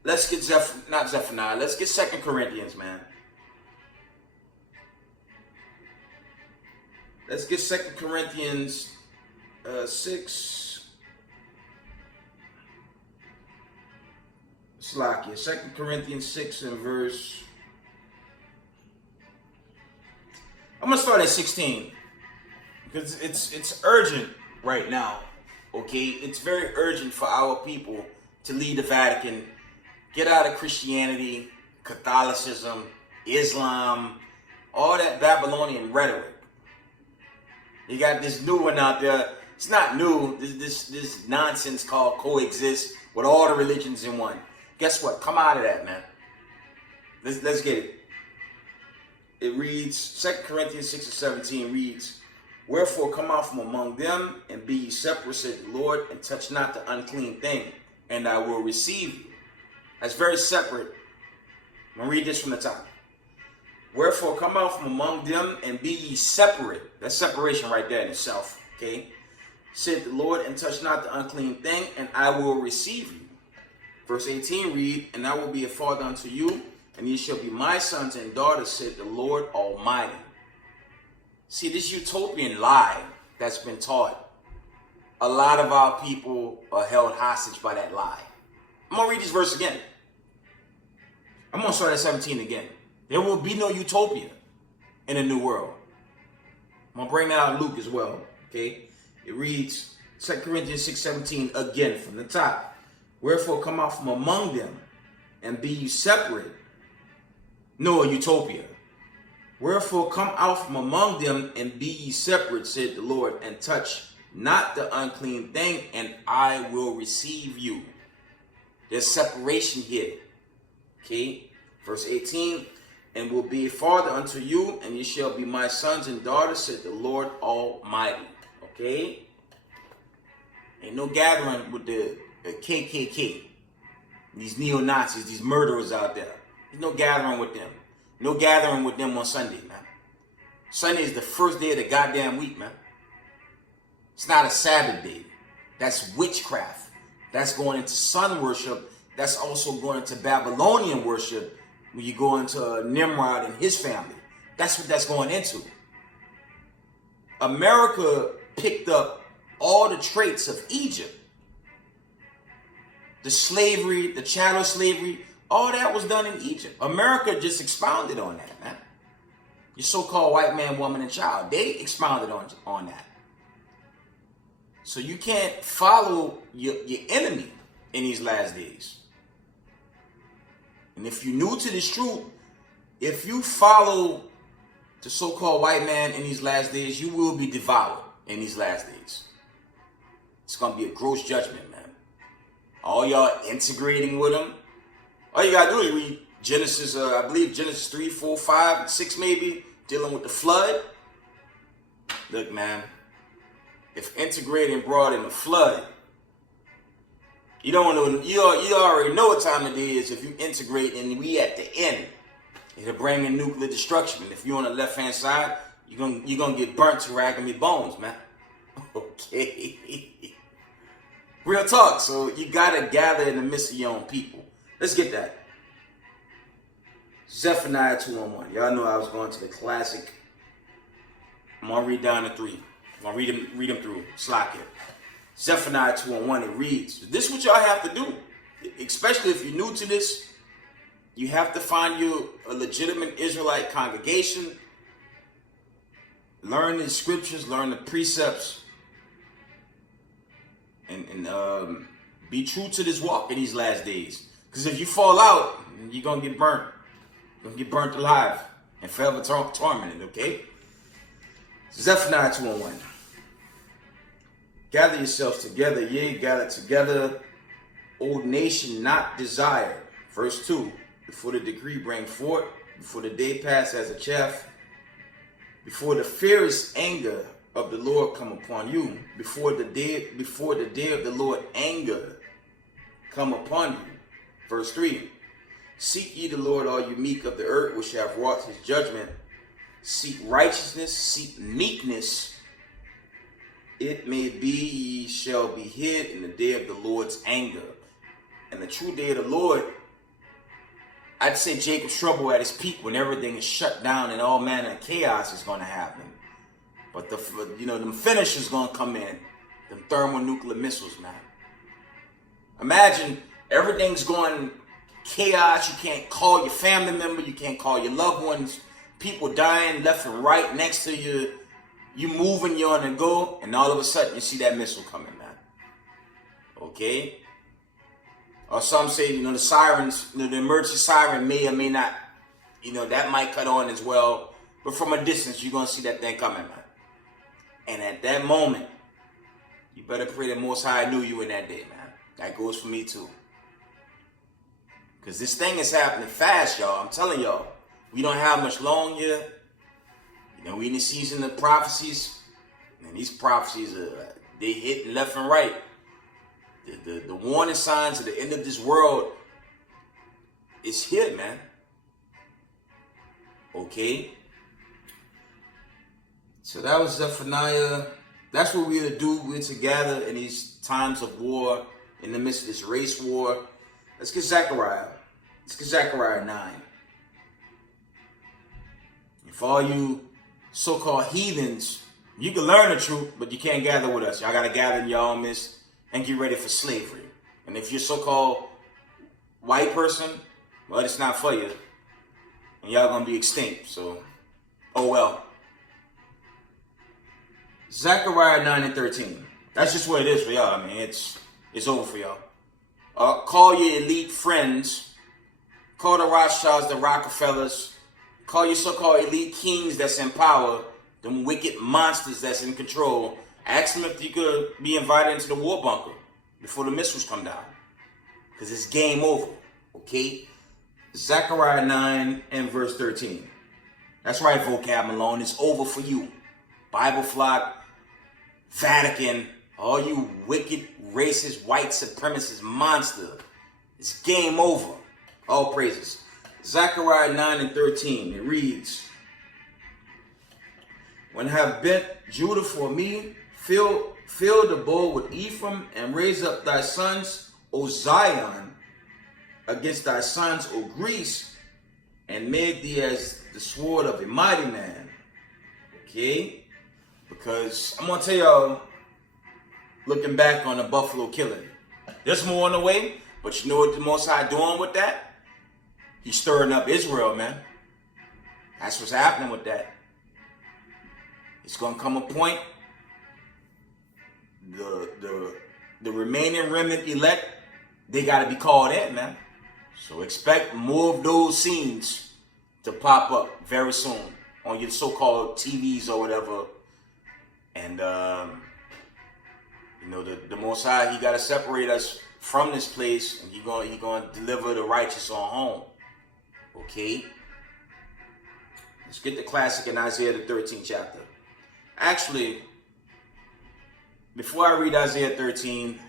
let's get Zephaniah, let's get 2 Corinthians, man. Let's get 2 Corinthians 6. Slakia, 2 Corinthians 6 and verse. I'm gonna start at 16 because it's urgent right now. Okay, it's very urgent for our people to leave the Vatican, get out of Christianity, Catholicism, Islam, all that Babylonian rhetoric. You got this new one out there. It's not new. This nonsense called coexist with all the religions in one. Guess what? Come out of that, man. Let's get it. It reads, 2 Corinthians 6 and 17 reads, "Wherefore come out from among them, and be ye separate, said the Lord, and touch not the unclean thing, and I will receive you." That's very separate. I'm going to read this from the top. "Wherefore come out from among them, and be ye separate." That's separation right there in itself. Okay? "Said the Lord, and touch not the unclean thing, and I will receive you." Verse 18 read, "And I will be a father unto you, and ye shall be my sons and daughters, said the Lord Almighty." See, this utopian lie that's been taught, a lot of our people are held hostage by that lie. I'm going to read this verse again. I'm going to start at 17 again. There will be no utopia in a new world. I'm going to bring that out in Luke as well. Okay? It reads, 2 Corinthians 6:17 again from the top. "Wherefore come out from among them, and be ye separate." No utopia. "Wherefore come out from among them, and be ye separate, said the Lord, and touch not the unclean thing, and I will receive you." There's separation here. Okay? Verse 18, "And will be a father unto you, and ye shall be my sons and daughters, said the Lord Almighty." Okay? Ain't no gathering with the KKK, these neo-Nazis, these murderers out there. There's no gathering with them. No gathering with them on Sunday, man. Sunday is the first day of the goddamn week, man. It's not a Sabbath day. That's witchcraft. That's going into sun worship. That's also going into Babylonian worship when you go into Nimrod and his family. That's what that's going into. America picked up all the traits of Egypt. The slavery, the chattel slavery, all that was done in Egypt. America just expounded on that, man. Your so-called white man, woman, and child, they expounded on that. So you can't follow your enemy in these last days. And if you're new to this truth, if you follow the so-called white man in these last days, you will be devoured in these last days. It's going to be a gross judgment, man. All y'all integrating with them. All you got to do is read Genesis, I believe Genesis 3, 4, 5, 6 maybe, dealing with the flood. Look, man, if integrating brought in the flood, you don't know, you already know what time it is if you integrate and we at the end. It'll bring in nuclear destruction. If you're on the left-hand side, you're gonna get burnt to racking your bones, man. Okay. Real talk. So you gotta gather in the midst of your own people. Let's get that. Zephaniah 2:1. Y'all know I was going to the classic. I'm gonna read down to 3. I'm gonna read them through. Slack it. Zephaniah 2:1. It reads. This is what y'all have to do, especially if you're new to this. You have to find you a legitimate Israelite congregation. Learn the scriptures, learn the precepts, and be true to this walk in these last days. Because if you fall out, you're going to get burnt. You're going to get burnt alive and forever tormented, okay? Zephaniah 2:1. Gather yourselves together, yea, gather together, O nation not desired. Verse 2. Before the decree bring forth, before the day pass as a chaff, before the fierce anger of the Lord come upon you, before the day of the Lord anger come upon you. Verse 3. Seek ye the Lord, all you meek of the earth, which have wrought his judgment. Seek righteousness, seek meekness. It may be ye shall be hid in the day of the Lord's anger. And the true day of the Lord, I'd say Jacob's trouble at his peak when everything is shut down and all manner of chaos is going to happen. But them finishers going to come in, them thermonuclear missiles, man. Imagine everything's going chaos. You can't call your family member. You can't call your loved ones. People dying left and right next to you. You moving, you're on the go, and all of a sudden you see that missile coming, man. Okay? Or some say, the sirens, the emergency siren may or may not, that might cut on as well. But from a distance, you're going to see that thing coming, man. And at that moment, you better pray the Most High knew you in that day, man. That goes for me too. Because this thing is happening fast, y'all. I'm telling y'all. We don't have much long here. We in the season of prophecies. And these prophecies, they hit left and right. The warning signs of the end of this world is here, man. Okay? So that was Zephaniah. That's what we're to do. We're to gather in these times of war, in the midst of this race war. Let's get Zechariah. Let's get Zechariah 9. And for all you so-called heathens, you can learn the truth, but you can't gather with us. Y'all got to gather in your own midst and get ready for slavery. And if you're so-called white person, well, it's not for you. And y'all going to be extinct. So, oh well. Zechariah 9 and 13. That's just what it is for y'all. I mean, it's over for y'all. Call your elite friends. Call the Rothschilds, the Rockefellers. Call your so-called elite kings that's in power. Them wicked monsters that's in control. Ask them if you could be invited into the war bunker before the missiles come down. Because it's game over. Okay? Zechariah 9 and verse 13. That's right, vocab Malone. It's over for you. Bible flock, Vatican, all you wicked, racist, white supremacist monster. It's game over. All praises. Zechariah 9 and 13. It reads, When I have bent Judah for me, fill fill the bowl with Ephraim, and raise up thy sons, O Zion, against thy sons, O Greece, and made thee as the sword of a mighty man. Okay? Because I'm going to tell y'all, looking back on the Buffalo killing, there's more on the way, but you know what the Most High doing with that? He's stirring up Israel, man. That's what's happening with that. It's going to come a point, the remaining remnant elect, they got to be called in, man. So expect more of those scenes to pop up very soon on your so-called TVs or whatever. And, you know, the Most High, he got to separate us from this place, and he gonna deliver the righteous on home. Okay? Let's get the classic in Isaiah, the 13th chapter. Actually, before I read Isaiah 13,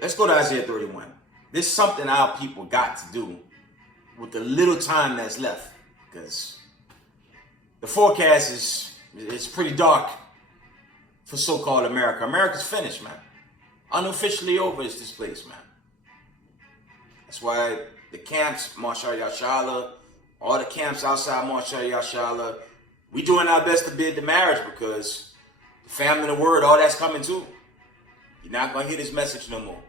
let's go to Isaiah 31. This is something our people got to do with the little time that's left, because the forecast is pretty dark for so-called America. America's finished, man. Unofficially over is this place, man. That's why the camps, Marshal Yashala, all the camps outside Marshal Yashala, we doing our best to bid the marriage, because the family and the word, all that's coming too. You're not going to hear this message no more.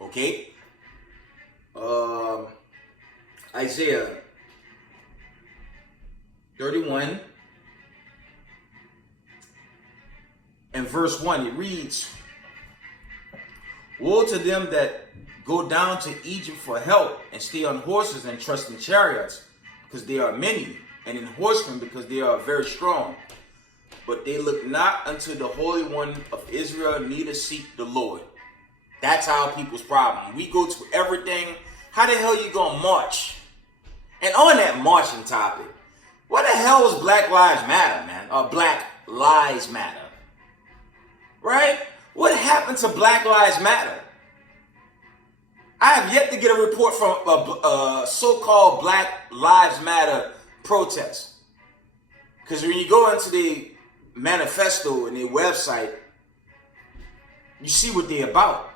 Okay? Isaiah 31 and verse 1, it reads, woe to them that go down to Egypt for help, and stay on horses and trust in chariots, because they are many, and in horsemen, because they are very strong. But they look not unto the Holy One of Israel, neither seek the Lord. That's our people's problem. We go to everything. How the hell you gonna march? And on that marching topic, what the hell is Black Lives Matter, man? Or Black Lives Matter? Right? What happened to Black Lives Matter? I have yet to get a report from a so-called Black Lives Matter protest. Because when you go into the manifesto and their website, you see what they're about.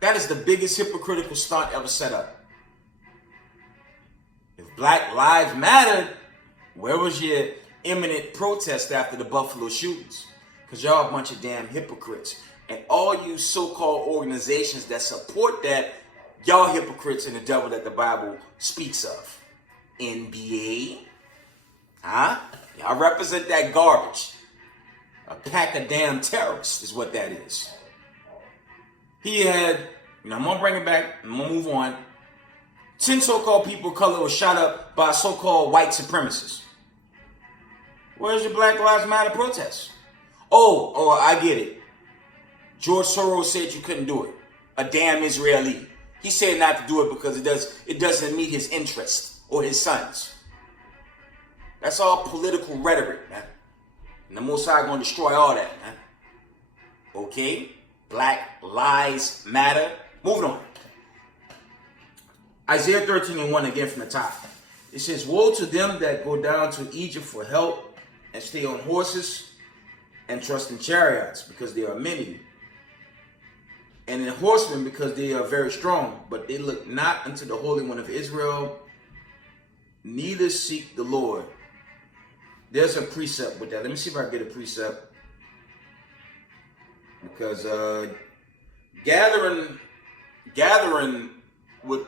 That is the biggest hypocritical stunt ever set up. If Black Lives Mattered, where was your imminent protest after the Buffalo shootings? Because y'all a bunch of damn hypocrites. And all you so-called organizations that support that, y'all hypocrites and the devil that the Bible speaks of. NBA, huh? Y'all represent that garbage. A pack of damn terrorists is what that is. He had, I'm going to bring it back, I'm going to move on. 10 so-called people of color were shot up by so-called white supremacists. Where's your Black Lives Matter protest? Oh, I get it. George Soros said you couldn't do it. A damn Israeli. He said not to do it because it doesn't meet his interests or his sons. That's all political rhetoric, man. And the Most High gonna destroy all that, man. Okay? Black Lives Matter. Moving on. Isaiah 13 and 1 again from the top. It says, woe to them that go down to Egypt for help, and stay on horses and trust in chariots, because they are many, and in horsemen, because they are very strong. But they look not unto the Holy One of Israel, neither seek the Lord. There's a precept with that. Let me see if I can get a precept. Because gathering with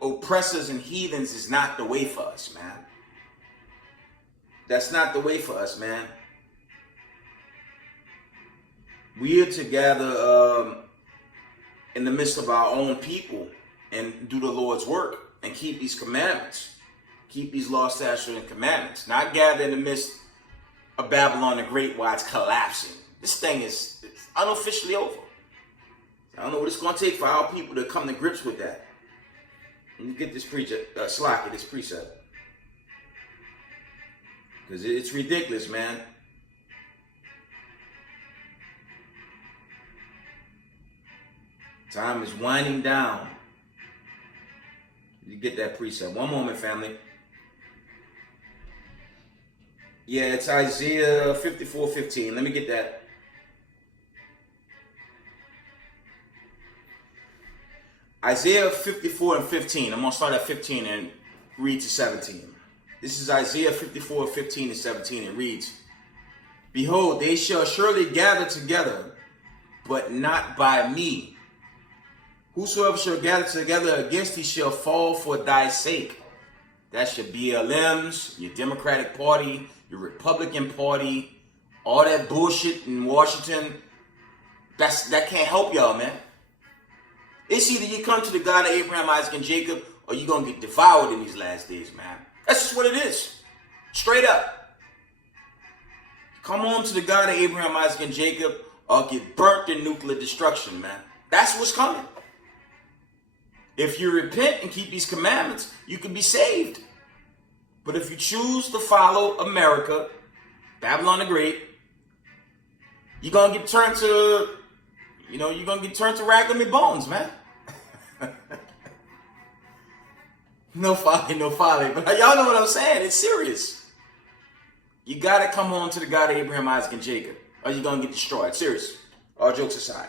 oppressors and heathens is not the way for us, man. That's not the way for us, man. We are to gather in the midst of our own people and do the Lord's work and keep these commandments. Keep these laws, statutes, and commandments. Not gather in the midst of Babylon the Great while it's collapsing. This thing is unofficially over. I don't know what it's going to take for our people to come to grips with that. Let me get this this precept. Because it's ridiculous, man. Time is winding down. You get that precept. One moment, family. Yeah, it's Isaiah 54:15. Let me get that. Isaiah 54:15. I'm going to start at 15 and read to 17. This is Isaiah 54:15 and 17. It reads, Behold, they shall surely gather together, but not by me. Whosoever shall gather together against thee shall fall for thy sake. That's your BLMs, your Democratic Party, your Republican Party, all that bullshit in Washington. That can't help y'all, man. It's either you come to the God of Abraham, Isaac, and Jacob, or you're going to get devoured in these last days, man. That's just what it is. Straight up. Come on to the God of Abraham, Isaac, and Jacob, or get burnt in nuclear destruction, man. That's what's coming. If you repent and keep these commandments, you can be saved. But if you choose to follow America, Babylon the Great, you're going to get turned to, you're going to get turned to raglan and bones, man. No folly, no folly. But y'all know what I'm saying. It's serious. You got to come on to the God of Abraham, Isaac, and Jacob, or you're going to get destroyed. Serious. All jokes aside.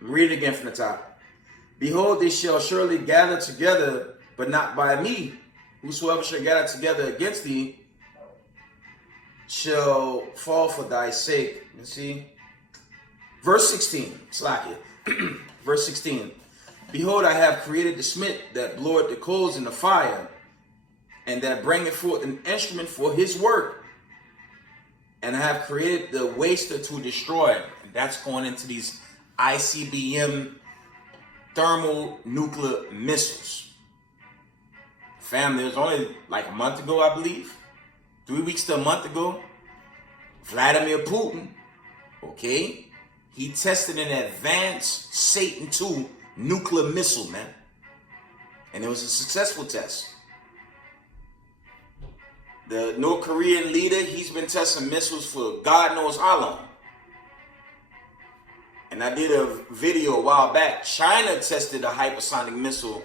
Read it again from the top. Behold, they shall surely gather together, but not by me. Whosoever shall gather together against thee shall fall for thy sake. You see? Verse 16. Slack it. Verse 16. Behold, I have created the smith that bloweth the coals in the fire, and that bringeth forth an instrument for his work. And I have created the waster to destroy. And that's going into these ICBM thermonuclear missiles. Family, it was only like a month ago, I believe. 3 weeks to a month ago. Vladimir Putin, okay, he tested an advanced Satan II nuclear missile, man. And it was a successful test. The North Korean leader, he's been testing missiles for God knows how long. And I did a video a while back. China tested a hypersonic missile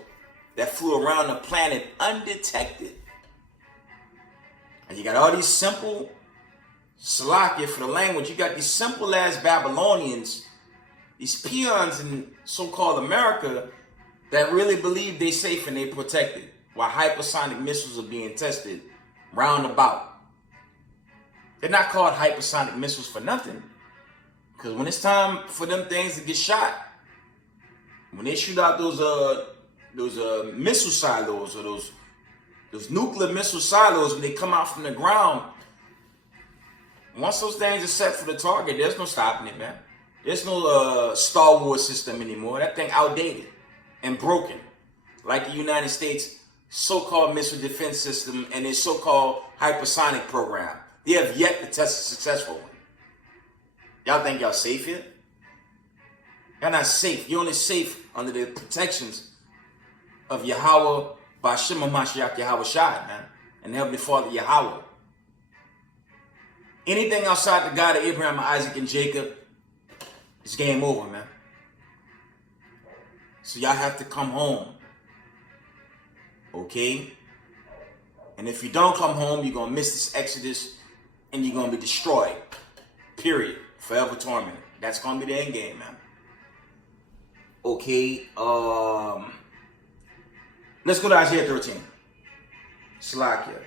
that flew around the planet undetected. And you got all these simple, Salakia for the language, you got these simple ass Babylonians, these peons in so-called America that really believe they safe and they protected, while hypersonic missiles are being tested round about. They're not called hypersonic missiles for nothing. Because when it's time for them things to get shot, when they shoot out those missile silos or those nuclear missile silos, when they come out from the ground, once those things are set for the target, there's no stopping it, man. There's no Star Wars system anymore. That thing outdated and broken. Like the United States so-called missile defense system and its so-called hypersonic program. They have yet to test a successful one. Y'all think y'all safe here? Y'all not safe. You're only safe under the protections of Yahweh, Bashim Mashiach Yahweh Shai, man. And Heavenly Father Yahweh. Anything outside the God of Abraham, Isaac, and Jacob, it's game over, man. So y'all have to come home. Okay? And if you don't come home, you're going to miss this Exodus and you're going to be destroyed. Period. Forever tormented. That's going to be the end game, man. Okay. Let's go to Isaiah 13. Slakia.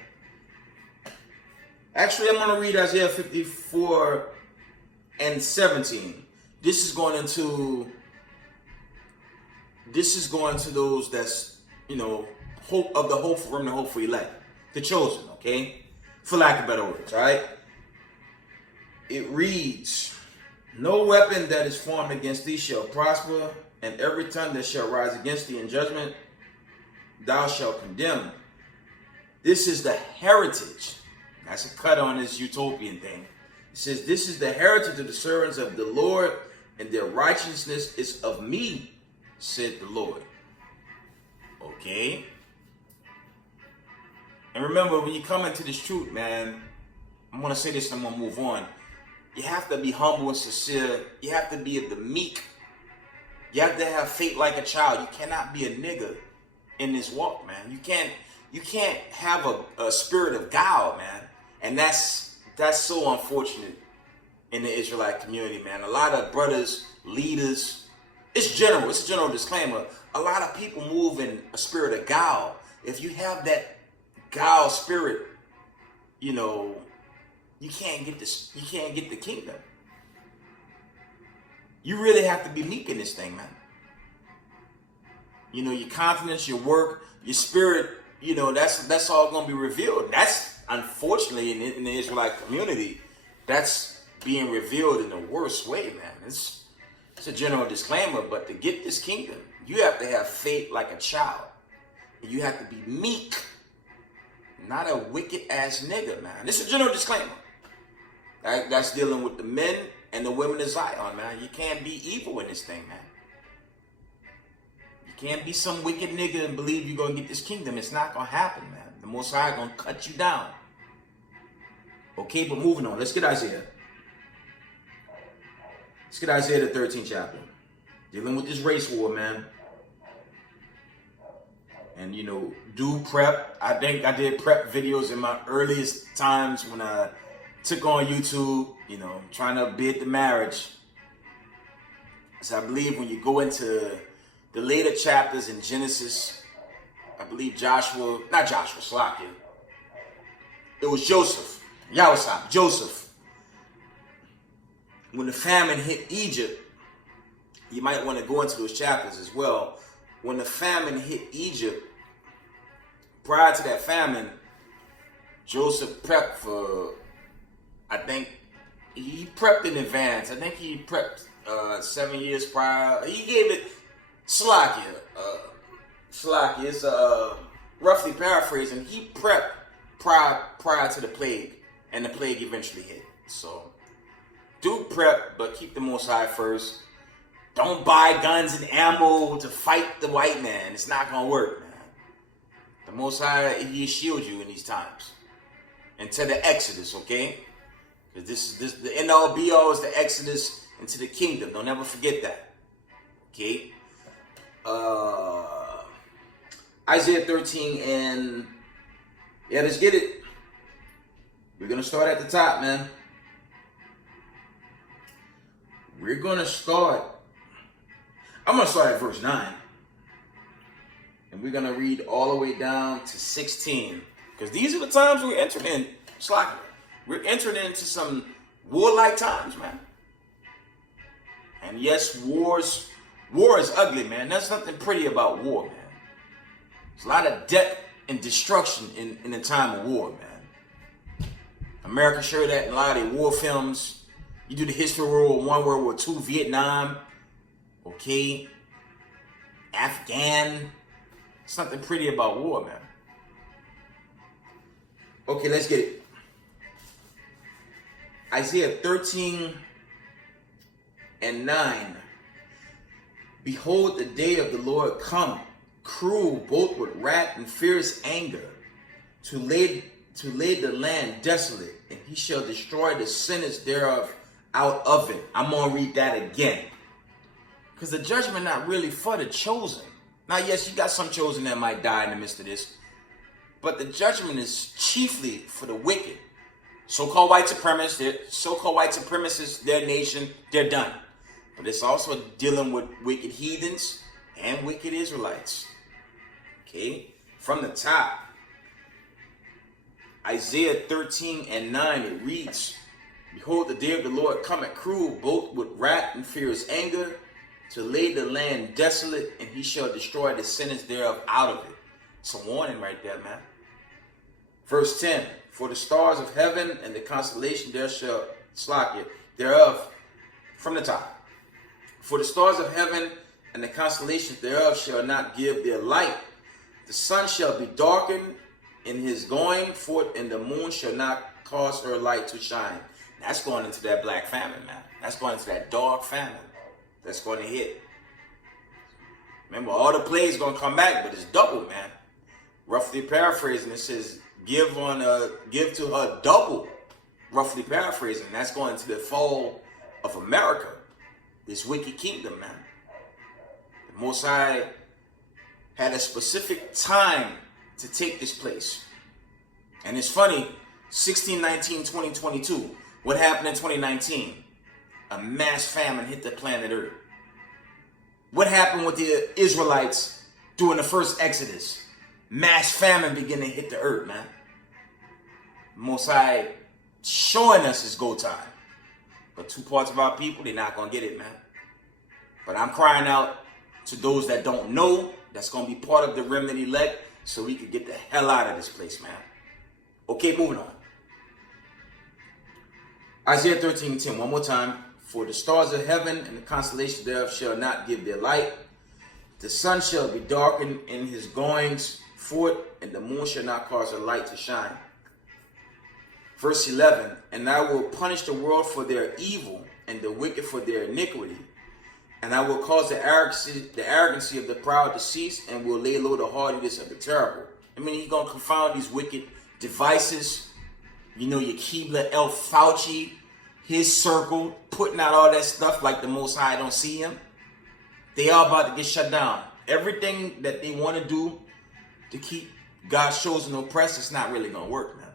Actually, I'm going to read Isaiah 54 and 17. This is going to those that's, hope of the hopeful remnant, hope for elect. The chosen, okay? For lack of better words, all right? It reads, no weapon that is formed against thee shall prosper, and every tongue that shall rise against thee in judgment, thou shalt condemn. This is the heritage. That's a cut on this utopian thing. It says, this is the heritage of the servants of the Lord, and their righteousness is of me, said the Lord. Okay? And remember, when you come into this truth, man, I'm going to say this and I'm going to move on. You have to be humble and sincere. You have to be the meek. You have to have faith like a child. You cannot be a nigger in this walk, man. You can't have a spirit of guile, man. And that's so unfortunate in the Israelite community, man. A lot of brothers, leaders, it's a general disclaimer. A lot of people move in a spirit of guile. If you have that guile spirit, you know, you can't get the kingdom. You really have to be meek in this thing, man. You know, your confidence, your work, your spirit, you know, that's all going to be revealed. That's unfortunately in the Israelite community, that's being revealed in the worst way, man. It's a general disclaimer, but to get this kingdom, you have to have faith like a child. You have to be meek, not a wicked ass nigga, man. This is a general disclaimer. That's dealing with the men and the women of Zion, man. You can't be evil in this thing, man. You can't be some wicked nigga and believe you're going to get this kingdom. It's not going to happen, man. The Most High going to cut you down. Okay, but moving on. Let's get Isaiah. Let's get Isaiah the 13th chapter. Dealing with this race war, man. And, you know, do prep. I think I did prep videos in my earliest times when I took on YouTube, you know, trying to bid the marriage. So I believe when you go into the later chapters in Genesis, I believe Slakia. It was Joseph. Joseph. When the famine hit Egypt, you might want to go into those chapters as well. When the famine hit Egypt, prior to that famine, Joseph prepped for, I think, he prepped in advance. I think he prepped 7 years prior. He gave it Slakia. It's roughly paraphrasing. He prepped prior to the plague, and the plague eventually hit. So, do prep, but keep the Most High first. Don't buy guns and ammo to fight the white man. It's not going to work, man. The Most High, He shield you in these times. Until the Exodus, okay? Because this is the end all be all is the Exodus into the kingdom. Don't ever forget that. Okay? Isaiah 13 and... yeah, let's get it. We're going to start at the top, man. We're going to start... I'm going to start at verse 9. And we're going to read all the way down to 16. Because these are the times we're entering in. Slack. We're entering into some warlike times, man. And yes, war is ugly, man. There's nothing pretty about war, man. There's a lot of death and destruction in the time of war, man. America showed that in a lot of their war films. You do the history of World War I, World War II, Vietnam. Okay, Afghan. It's nothing pretty about war, man. Okay, let's get it. Isaiah 13 and 9. Behold, the day of the Lord come, cruel both with wrath and fierce anger, to lay the land desolate, and He shall destroy the sinners thereof out of it. I'm gonna read that again. Because the judgment not really for the chosen. Now, yes, you got some chosen that might die in the midst of this. But the judgment is chiefly for the wicked. So-called white supremacists, their nation, they're done. But it's also dealing with wicked heathens and wicked Israelites. Okay? From the top, Isaiah 13 and 9, it reads, Behold, the day of the Lord cometh cruel, both with wrath and fierce anger, to lay the land desolate, and He shall destroy the sinners thereof out of it. It's a warning right there, man. Verse 10, For the stars of heaven and the constellation thereof, from the top. For the stars of heaven and the constellations thereof shall not give their light. The sun shall be darkened in his going forth, and the moon shall not cause her light to shine. That's going into that black famine, man. That's going into that dark famine that's going to hit. Remember, all the plagues going to come back, but it's double, man. Roughly paraphrasing, it says, give to her double. Roughly paraphrasing, that's going to the fall of America. This wicked kingdom, man. The Most High had a specific time to take this place. And it's funny, 1619, 2022. What happened in 2019? A mass famine hit the planet Earth. What happened with the Israelites during the first Exodus? Mass famine began to hit the earth, man. Most High showing us his go time. But two parts of our people, they're not going to get it, man. But I'm crying out to those that don't know, that's going to be part of the remnant elect, so we can get the hell out of this place, man. Okay, moving on. Isaiah 13:10, one more time. For the stars of heaven and the constellation thereof shall not give their light. The sun shall be darkened in his goings forth, and the moon shall not cause her light to shine. Verse 11, and I will punish the world for their evil, and the wicked for their iniquity. And I will cause the arrogancy of the proud to cease, and will lay low the haughtiness of the terrible. I mean, he's going to confound these wicked devices. You know, your Keebler, El Fauci, his circle, putting out all that stuff like the Most High don't see him. They are about to get shut down. Everything that they want to do to keep God's chosen oppressed, it's not really going to work, man.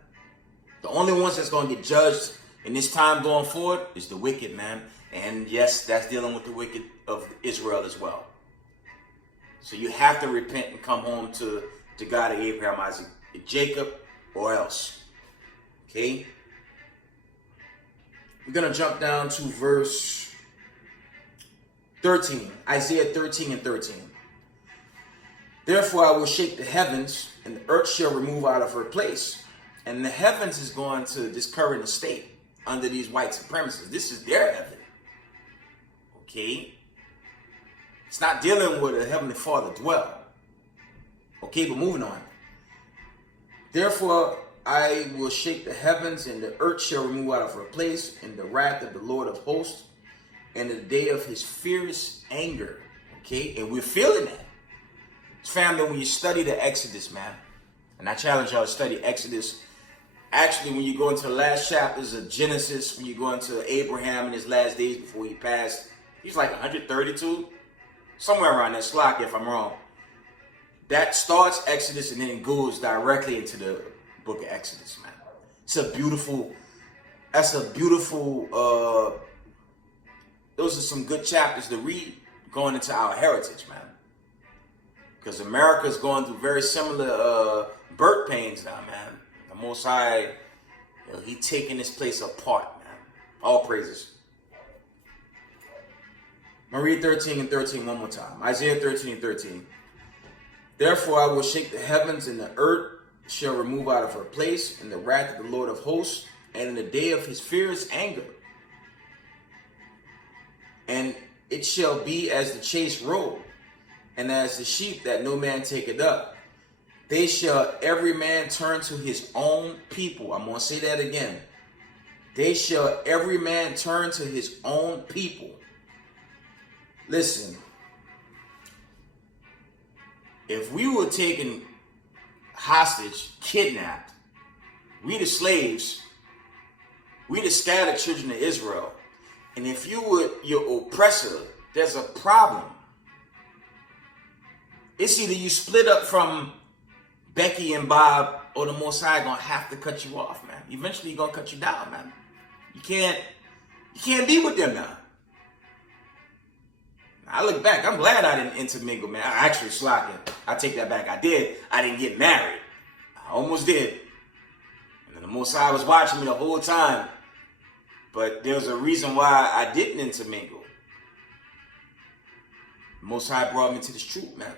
The only ones that's going to get judged in this time going forward is the wicked, man. And yes, that's dealing with the wicked of Israel as well. So you have to repent and come home to God of Abraham, Isaac, and Jacob, or else. Okay? We're going to jump down to verse 13. Isaiah 13:13. Therefore I will shake the heavens, and the earth shall remove out of her place. And the heavens is going to this current state under these white supremacists. This is their heaven. Okay? It's not dealing with a heavenly Father dwell. Okay, but moving on. Therefore I will shake the heavens, and the earth shall remove out of her place, in the wrath of the Lord of hosts, and in the day of his fierce anger. Okay, and we're feeling that. Family, when you study the Exodus, man, and I challenge y'all to study Exodus. Actually, when you go into the last chapters of Genesis, when you go into Abraham in his last days before he passed, he's like 132, somewhere around that slot, if I'm wrong. That starts Exodus and then it goes directly into the book of Exodus, man. Those are some good chapters to read going into our heritage, man. Because America is going through very similar birth pains now, man. The Most High, you know, he taking this place apart, man. All praises. I'm going to read 13:13 one more time. Isaiah 13:13. Therefore I will shake the heavens, and the earth shall remove out of her place, in the wrath of the Lord of hosts, and in the day of his fierce anger. And it shall be as the chased roe, and as the sheep that no man taketh up. They shall every man turn to his own people. I'm going to say that again. They shall every man turn to his own people. Listen, if we were taken hostage, kidnapped, we the slaves, we the scattered children of Israel, and if you were your oppressor, there's a problem. It's either you split up from Becky and Bob, or the Most High gonna have to cut you off, man. Eventually he's gonna cut you down, man. You can't be with them now. I look back, I'm glad I didn't intermingle, man. I actually slacking. I take that back. I didn't get married. I almost did. And then the Most High was watching me the whole time. But there's a reason why I didn't intermingle. The Most High brought me to this truth, man.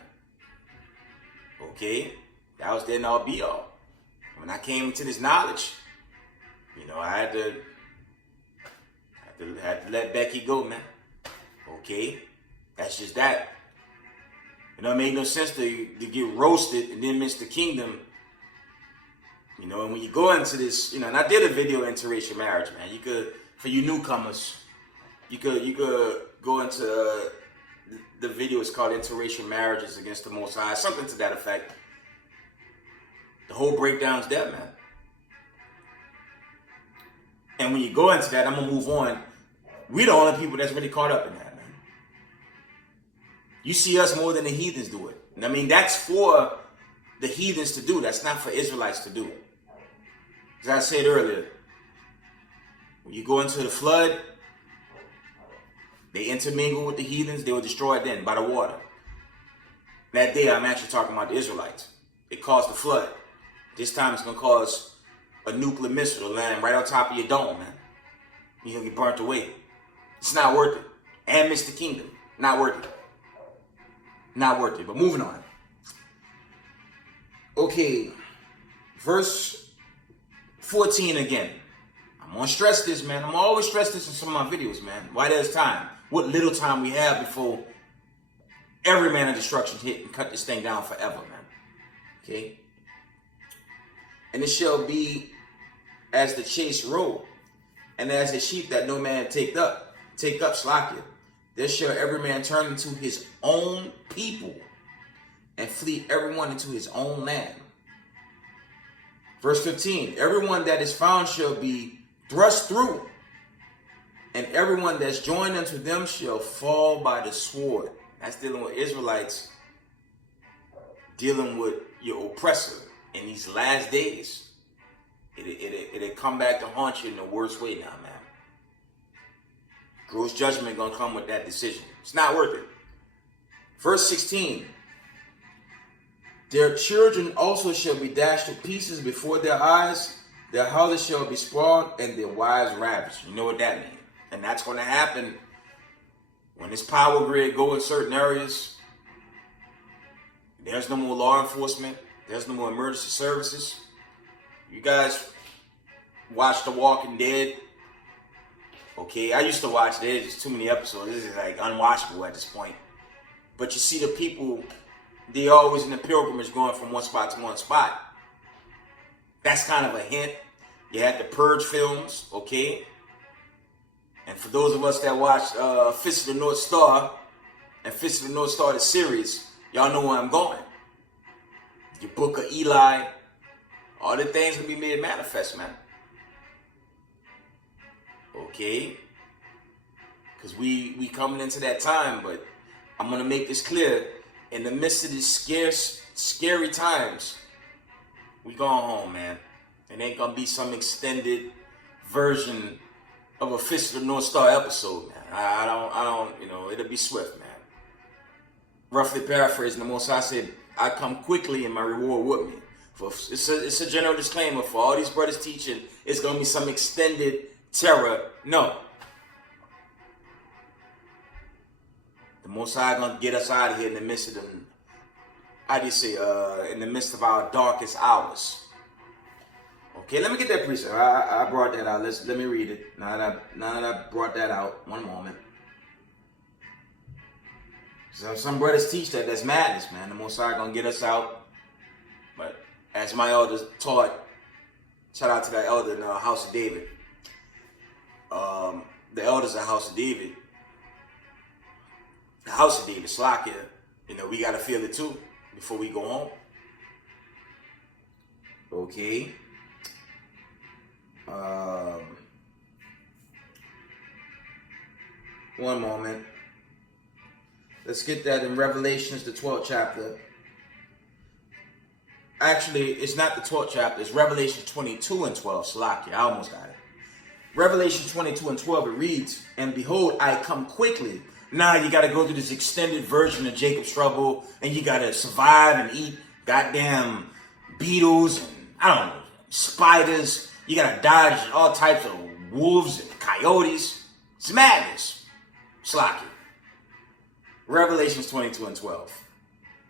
Okay? That was the end all be all. When I came to this knowledge, you know, I had to let Becky go, man. Okay? That's just that. You know, it made no sense to get roasted and then miss the kingdom. You know, and when you go into this, you know, and I did a video on interracial marriage, man. You could, for you newcomers, you could go into the video. It's called Interracial Marriages Against the Most High, something to that effect. The whole breakdown's there, man. And when you go into that, I'm gonna move on. We the only people that's really caught up in that, man. You see us more than the heathens do it. And I mean, that's for the heathens to do. That's not for Israelites to do. As I said earlier, when you go into the flood, they intermingle with the heathens, they were destroyed then by the water. That day, I'm actually talking about the Israelites. It caused the flood. This time, it's going to cause a nuclear missile to land right on top of your dome, man. You're going to get burnt away. It's not worth it. And miss the kingdom. Not worth it. Not worth it. But moving on. Okay. Verse 14 again. I'm going to stress this, man. I'm always stress this in some of my videos, man. Why there's time. What little time we have before every man of destruction hit and cut this thing down forever, man. Okay? And it shall be as the chase road, and as the sheep that no man take up, Slakia. There shall every man turn into his own people, and flee everyone into his own land. Verse 15, everyone that is found shall be thrust through, and everyone that's joined unto them shall fall by the sword. That's dealing with Israelites, dealing with your oppressor in these last days. It'll come back to haunt you in the worst way now, man. Gross judgment gonna come with that decision. It's not worth it. Verse 16. Their children also shall be dashed to pieces before their eyes. Their houses shall be spoiled and their wives ravished. You know what that means. And that's going to happen when this power grid go in certain areas. There's no more law enforcement. There's no more emergency services. You guys watch The Walking Dead. Okay, I used to watch it. There's just too many episodes. This is like unwatchable at this point. But you see the people, they always in the pilgrimage going from one spot to one spot. That's kind of a hint. You had the Purge films, okay? And for those of us that watch Fist of the North Star, and Fist of the North Star, the series, y'all know where I'm going. Your Book of Eli, all the things will be made manifest, man. Okay? Because we coming into that time, but I'm going to make this clear. In the midst of these scary times, we going home, man. It ain't going to be some extended version of a Fist of the North Star episode, man. I don't, it'll be swift, man. Roughly paraphrasing, the Most High said, I come quickly and my reward with me. It's a general disclaimer for all these brothers teaching it's going to be some extended terror. No. The Most High going to get us out of here in the midst of them. How do you say? In the midst of our darkest hours. Okay, let me get that precept. I brought that out. Let me read it. Now that I brought that out, one moment. So some brothers teach that's madness, man. The Most High gonna get us out. But as my elders taught, shout out to that elder in the House of David. The elders of the House of David. The House of David, Slakia. We gotta feel it too before we go home. Okay. One moment. Let's get that in Revelations, the 12th chapter. Actually, it's not the 12th chapter. It's Revelation 22 and 12. Slakia, I almost got it. Revelation 22 and 12, it reads, and behold, I come quickly. Now you got to go through this extended version of Jacob's trouble, and you got to survive and eat goddamn beetles and, I don't know, spiders. You got to dodge all types of wolves and coyotes. It's madness. Slakia. Revelations 22 and 12.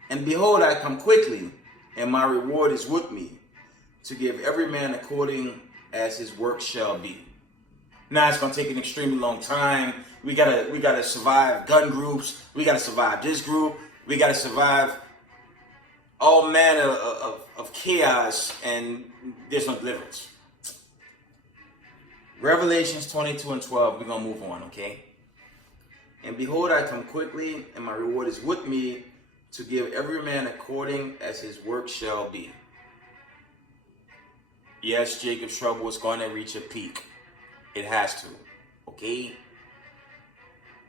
And behold, I come quickly, and my reward is with me, to give every man according as his work shall be. Now it's going to take an extremely long time. We gotta survive gun groups. We got to survive this group. We got to survive all manner of chaos, and there's no deliverance. Revelations 22 and 12, we're going to move on, okay? And behold, I come quickly, and my reward is with me, to give every man according as his work shall be. Yes, Jacob's trouble is going to reach a peak. It has to, okay?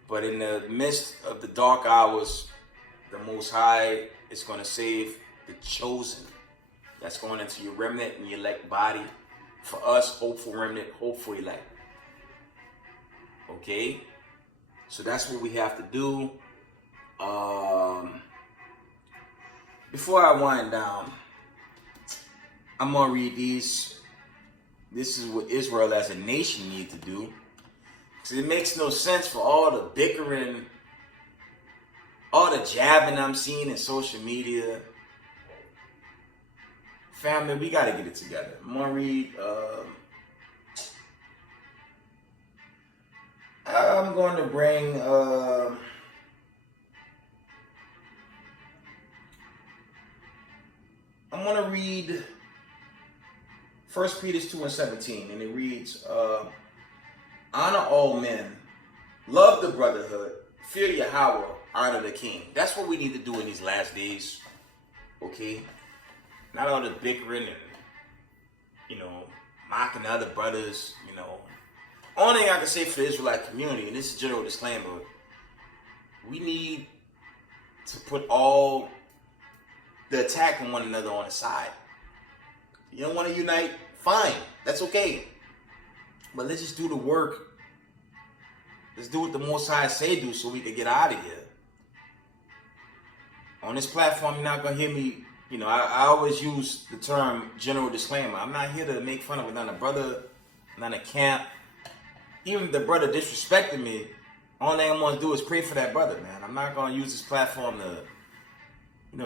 But in the midst of the dark hours, the Most High is going to save the chosen. That's going into your remnant and your elect body. for us, hopeful remnant, hopeful elect. Okay? So that's what we have to do. Before I wind down, I'm going to read these. This is what Israel as a nation needs to do. Because it makes no sense for all the bickering, all the jabbing I'm seeing in social media. Family, we got to get it together. I'm going to read... I'm going to bring... I'm going to read 1 Peter 2:17, and it reads, honor all men, love the brotherhood, fear Yahweh, honor the king. That's what we need to do in these last days, okay? Not all the bickering and, mocking other brothers, Only thing I can say for the Israelite community, and this is a general disclaimer, we need to put all the attacking one another on the side. You don't want to unite? Fine. That's okay. But let's just do the work. Let's do what the Most High say do so we can get out of here. On this platform, you're not going to hear me, I always use the term general disclaimer. I'm not here to make fun of another brother, another camp. Even if the brother disrespected me, all thing I'm going to do is pray for that brother, man. I'm not going to use this platform to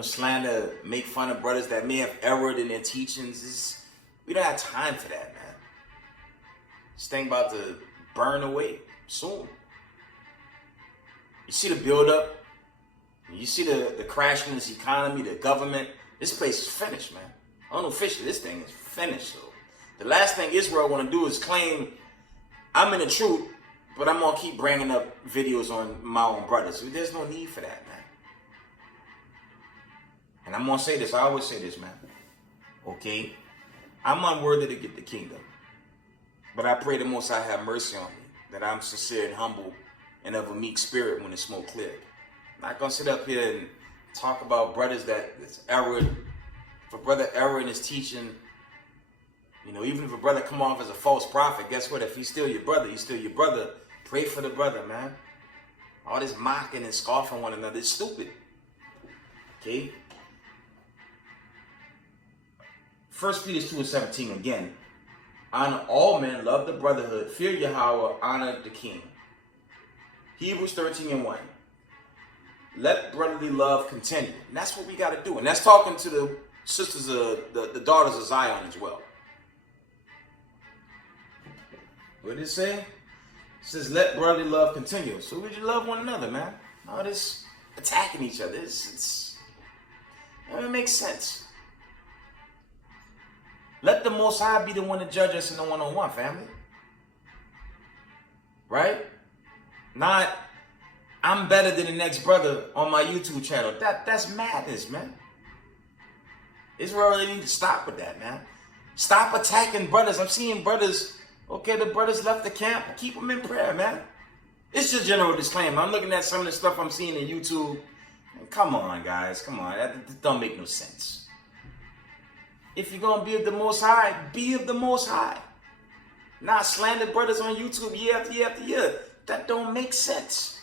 slander, make fun of brothers that may have erred in their teachings. We don't have time for that, man. This thing about to burn away soon. You see the build-up. You see the crash in this economy, the government. This place is finished, man. Unofficially, this thing is finished. So the last thing Israel want to do is claim I'm in the truth, but I'm going to keep bringing up videos on my own brothers. There's no need for that, man. And I'm going to say this. I always say this, man. Okay? I'm unworthy to get the kingdom. But I pray the Most High have mercy on me. That I'm sincere and humble and of a meek spirit when the smoke cleared. I'm not going to sit up here and talk about brothers that's erred. If a brother error in his teaching, even if a brother come off as a false prophet, guess what? If he's still your brother, he's still your brother. Pray for the brother, man. All this mocking and scoffing one another is stupid. Okay? 1 Peter 2:17 again. Honor all men, love the brotherhood, fear Yahweh, honor the king. Hebrews 13:1. Let brotherly love continue. And that's what we got to do. And that's talking to the sisters, the daughters of Zion as well. What did it say? It says, let brotherly love continue. So we should love one another, man. All this attacking each other. It makes sense. Let the Most High be the one to judge us in the one-on-one, family. Right? Not, I'm better than the next brother on my YouTube channel. That's madness, man. Israel really need to stop with that, man. Stop attacking brothers. I'm seeing brothers, okay, the brothers left the camp. Keep them in prayer, man. It's just general disclaimer. I'm looking at some of the stuff I'm seeing in YouTube. And come on, guys. Come on. That don't make no sense. If you're going to be of the Most High, be of the Most High. Not slander brothers on YouTube year after year after year. That don't make sense.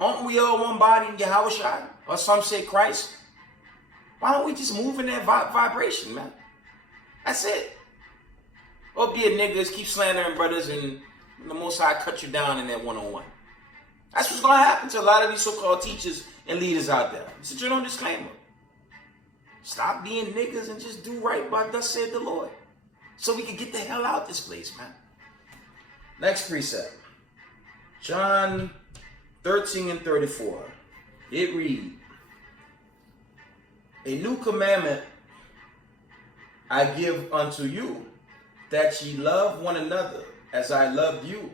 Aren't we all one body in Yahushua? Or some say Christ? Why don't we just move in that vibration, man? That's it. Or be a nigga, keep slandering brothers, and the Most High cut you down in that one-on-one. That's what's going to happen to a lot of these so-called teachers and leaders out there. It's a general disclaimer. Stop being niggas and just do right by thus said the Lord. So we can get the hell out this place, man. Next precept. John 13:34. It reads, a new commandment I give unto you, that ye love one another as I loved you,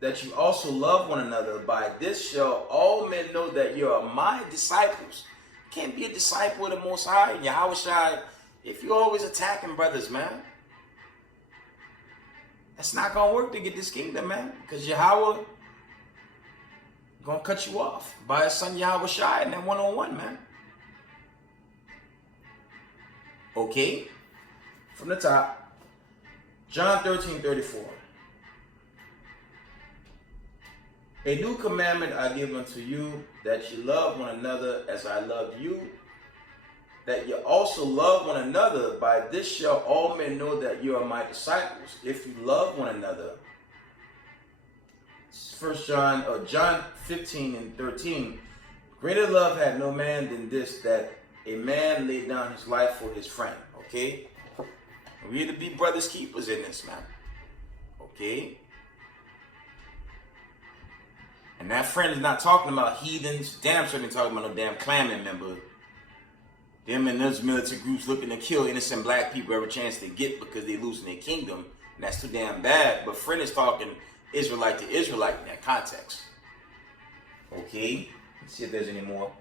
that you also love one another. By this shall all men know that you are my disciples. Can't be a disciple of the Most High, Yahushua, if you're always attacking brothers, man. That's not going to work to get this kingdom, man. Because Yahweh going to cut you off by his son Yahushua in that one-on-one, man. Okay. From the top. John 13:34. A new commandment I give unto you, that ye love one another as I loved you, that ye also love one another. By this shall all men know that you are my disciples, if you love one another. John 15:13. Greater love had no man than this, that a man laid down his life for his friend. Okay? We need to be brothers keepers in this, man. Okay? And that friend is not talking about heathens. Damn sure ain't talking about no damn Klan member. Them and those military groups looking to kill innocent black people every chance they get because they losing their kingdom. And that's too damn bad. But friend is talking Israelite to Israelite in that context. Okay? Let's see if there's any more.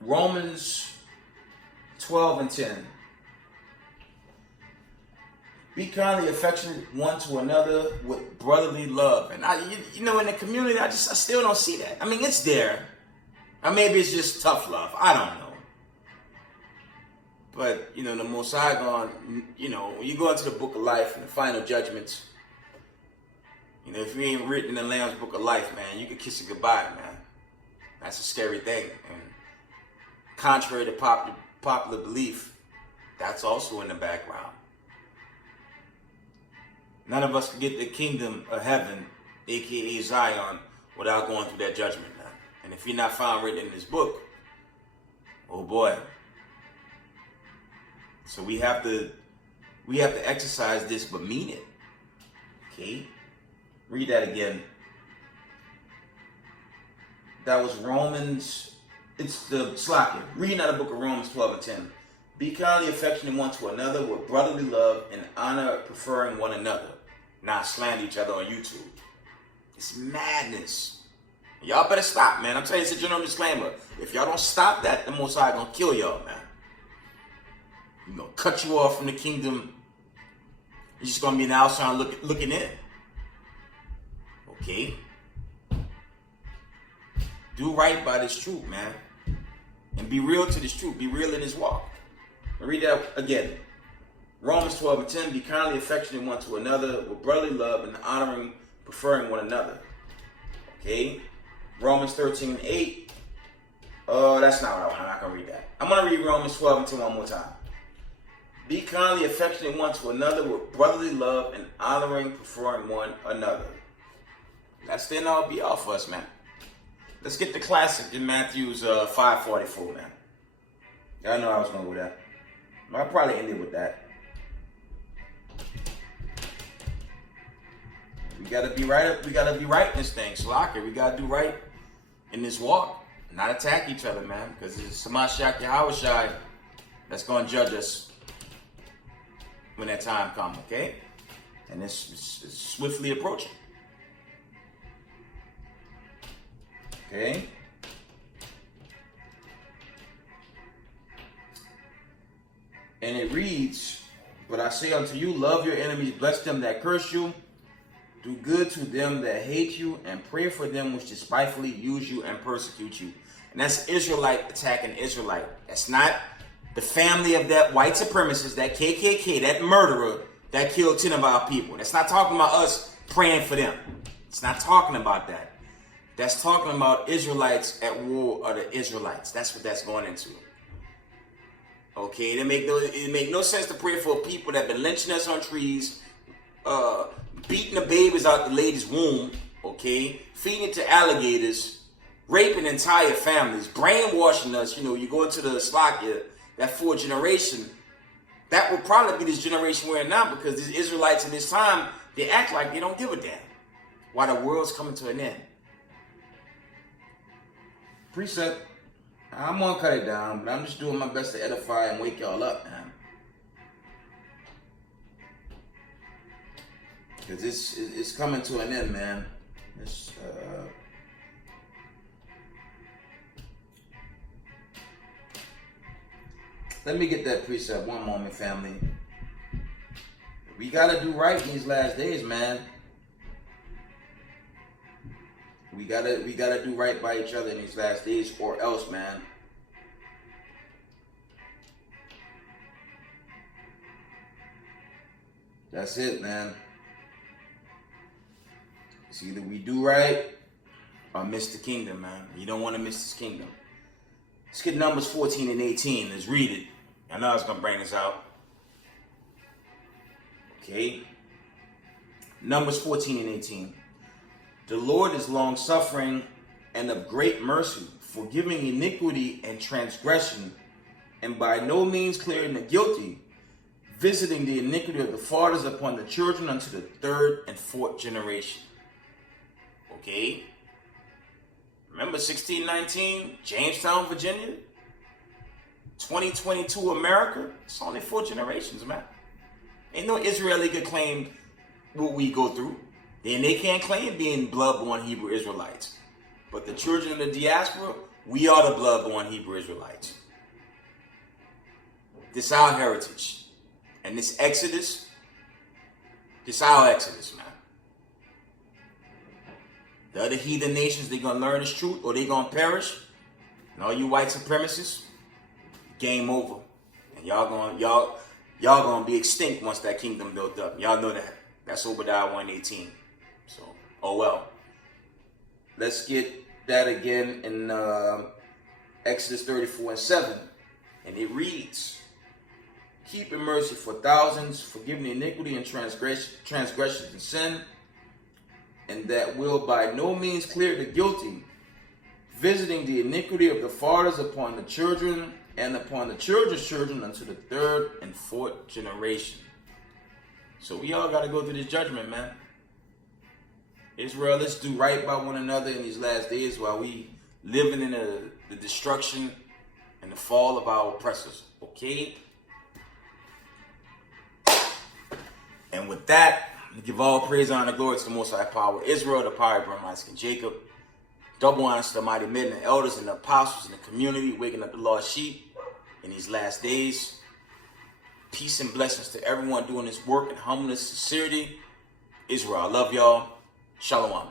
Romans 12:10. Be kindly affectionate one to another with brotherly love. And you know, in the community, I still don't see that. I mean, it's there. Or maybe it's just tough love. I don't know. But, you know, the Most High gone, you know, when you go into the book of life and the final judgments, you know, if you ain't written in the Lamb's book of life, man, you can kiss it goodbye, man. That's a scary thing. And contrary to popular belief, that's also in the background. None of us can get the kingdom of heaven, aka Zion, without going through that judgment now. And if you're not found written in this book, oh boy. So we have to exercise this, but mean it. Okay? Read that again. That was Romans. It's the Slakia. Reading out of the book of Romans 12:10. Be kindly affectionate one to another with brotherly love and honor, preferring one another. Not slander each other on YouTube. It's madness. Y'all better stop, man. I'm telling you, it's a general disclaimer. If y'all don't stop that, the Most High gonna kill y'all, man. He's gonna cut you off from the kingdom. You're just gonna be an outsider looking in. Okay? Do right by this truth, man. And be real to this truth. Be real in this walk. I'll read that again. Romans 12:10. Be kindly affectionate one to another with brotherly love and honoring, preferring one another. Okay? Romans 13:8. That's not what I want. I'm not going to read that. I'm going to read Romans 12:10 one more time. Be kindly affectionate one to another with brotherly love and honoring, preferring one another. That's the end all be all for us, man. Let's get the classic in Matthew's 5:44, man. Y'all know I was going to go with that. I'll probably end it with that. We gotta be right. We gotta be right in this thing, Shalaka. We gotta do right in this walk, not attack each other, man. Because it's Samashak Yahushai that's gonna judge us when that time comes, okay? And it's swiftly approaching. Okay. And it reads, but I say unto you, love your enemies, bless them that curse you, do good to them that hate you, and pray for them which despitefully use you and persecute you. And that's Israelite attacking Israelite. That's not the family of that white supremacist, that KKK, that murderer that killed 10 of our people. That's not talking about us praying for them. It's not talking about that. That's talking about Israelites at war or the Israelites. That's what that's going into. Okay, it make no sense to pray for people that been lynching us on trees, beating the babies out the lady's womb, okay, feeding it to alligators, raping entire families, brainwashing us. You know, you go into the Slakia, that fourth generation, that will probably be this generation we're in now, because these Israelites in this time, they act like they don't give a damn while the world's coming to an end. Precept. I'm gonna cut it down, but I'm just doing my best to edify and wake y'all up, man. Because it's coming to an end, man. Let me get that precept one moment, family. We gotta do right in these last days, man. We gotta do right by each other in these last days, or else, man. That's it, man. It's either we do right or miss the kingdom, man. You don't want to miss this kingdom. Let's get Numbers 14 and 18. Let's read it. I know I was going to bring this out. Okay. Numbers 14 and 18. The Lord is long-suffering and of great mercy, forgiving iniquity and transgression, and by no means clearing the guilty, visiting the iniquity of the fathers upon the children unto the third and fourth generation. Okay? Remember 1619, Jamestown, Virginia? 2022 America? It's only 4 generations, man. Ain't no Israeli could claim what we go through. And they can't claim being blood-born Hebrew Israelites. But the children of the diaspora, we are the blood-born Hebrew Israelites. This is our heritage. And this Exodus, this is our Exodus, man. The other heathen nations, they're going to learn this truth or they're going to perish. And all you white supremacists, game over. And y'all going to be extinct once that kingdom built up. Y'all know that. That's Obadiah 1:18. So, oh well. Let's get that again in Exodus 34 and 7. And it reads, keeping mercy for thousands, forgiving iniquity and transgressions and sin, and that will by no means clear the guilty, visiting the iniquity of the fathers upon the children and upon the children's children unto the third and fourth generation. So we all got to go through this judgment, man. Israel, let's do right by one another in these last days while we living in the destruction and the fall of our oppressors. Okay? And with that, we give all praise, honor, and glory to the Most High Power, Israel, the power of Abraham, Isaac, and Jacob. Double honor to the mighty men and the elders and the apostles in the community, waking up the lost sheep in these last days. Peace and blessings to everyone doing this work in humbleness, sincerity. Israel, I love y'all. Shalom.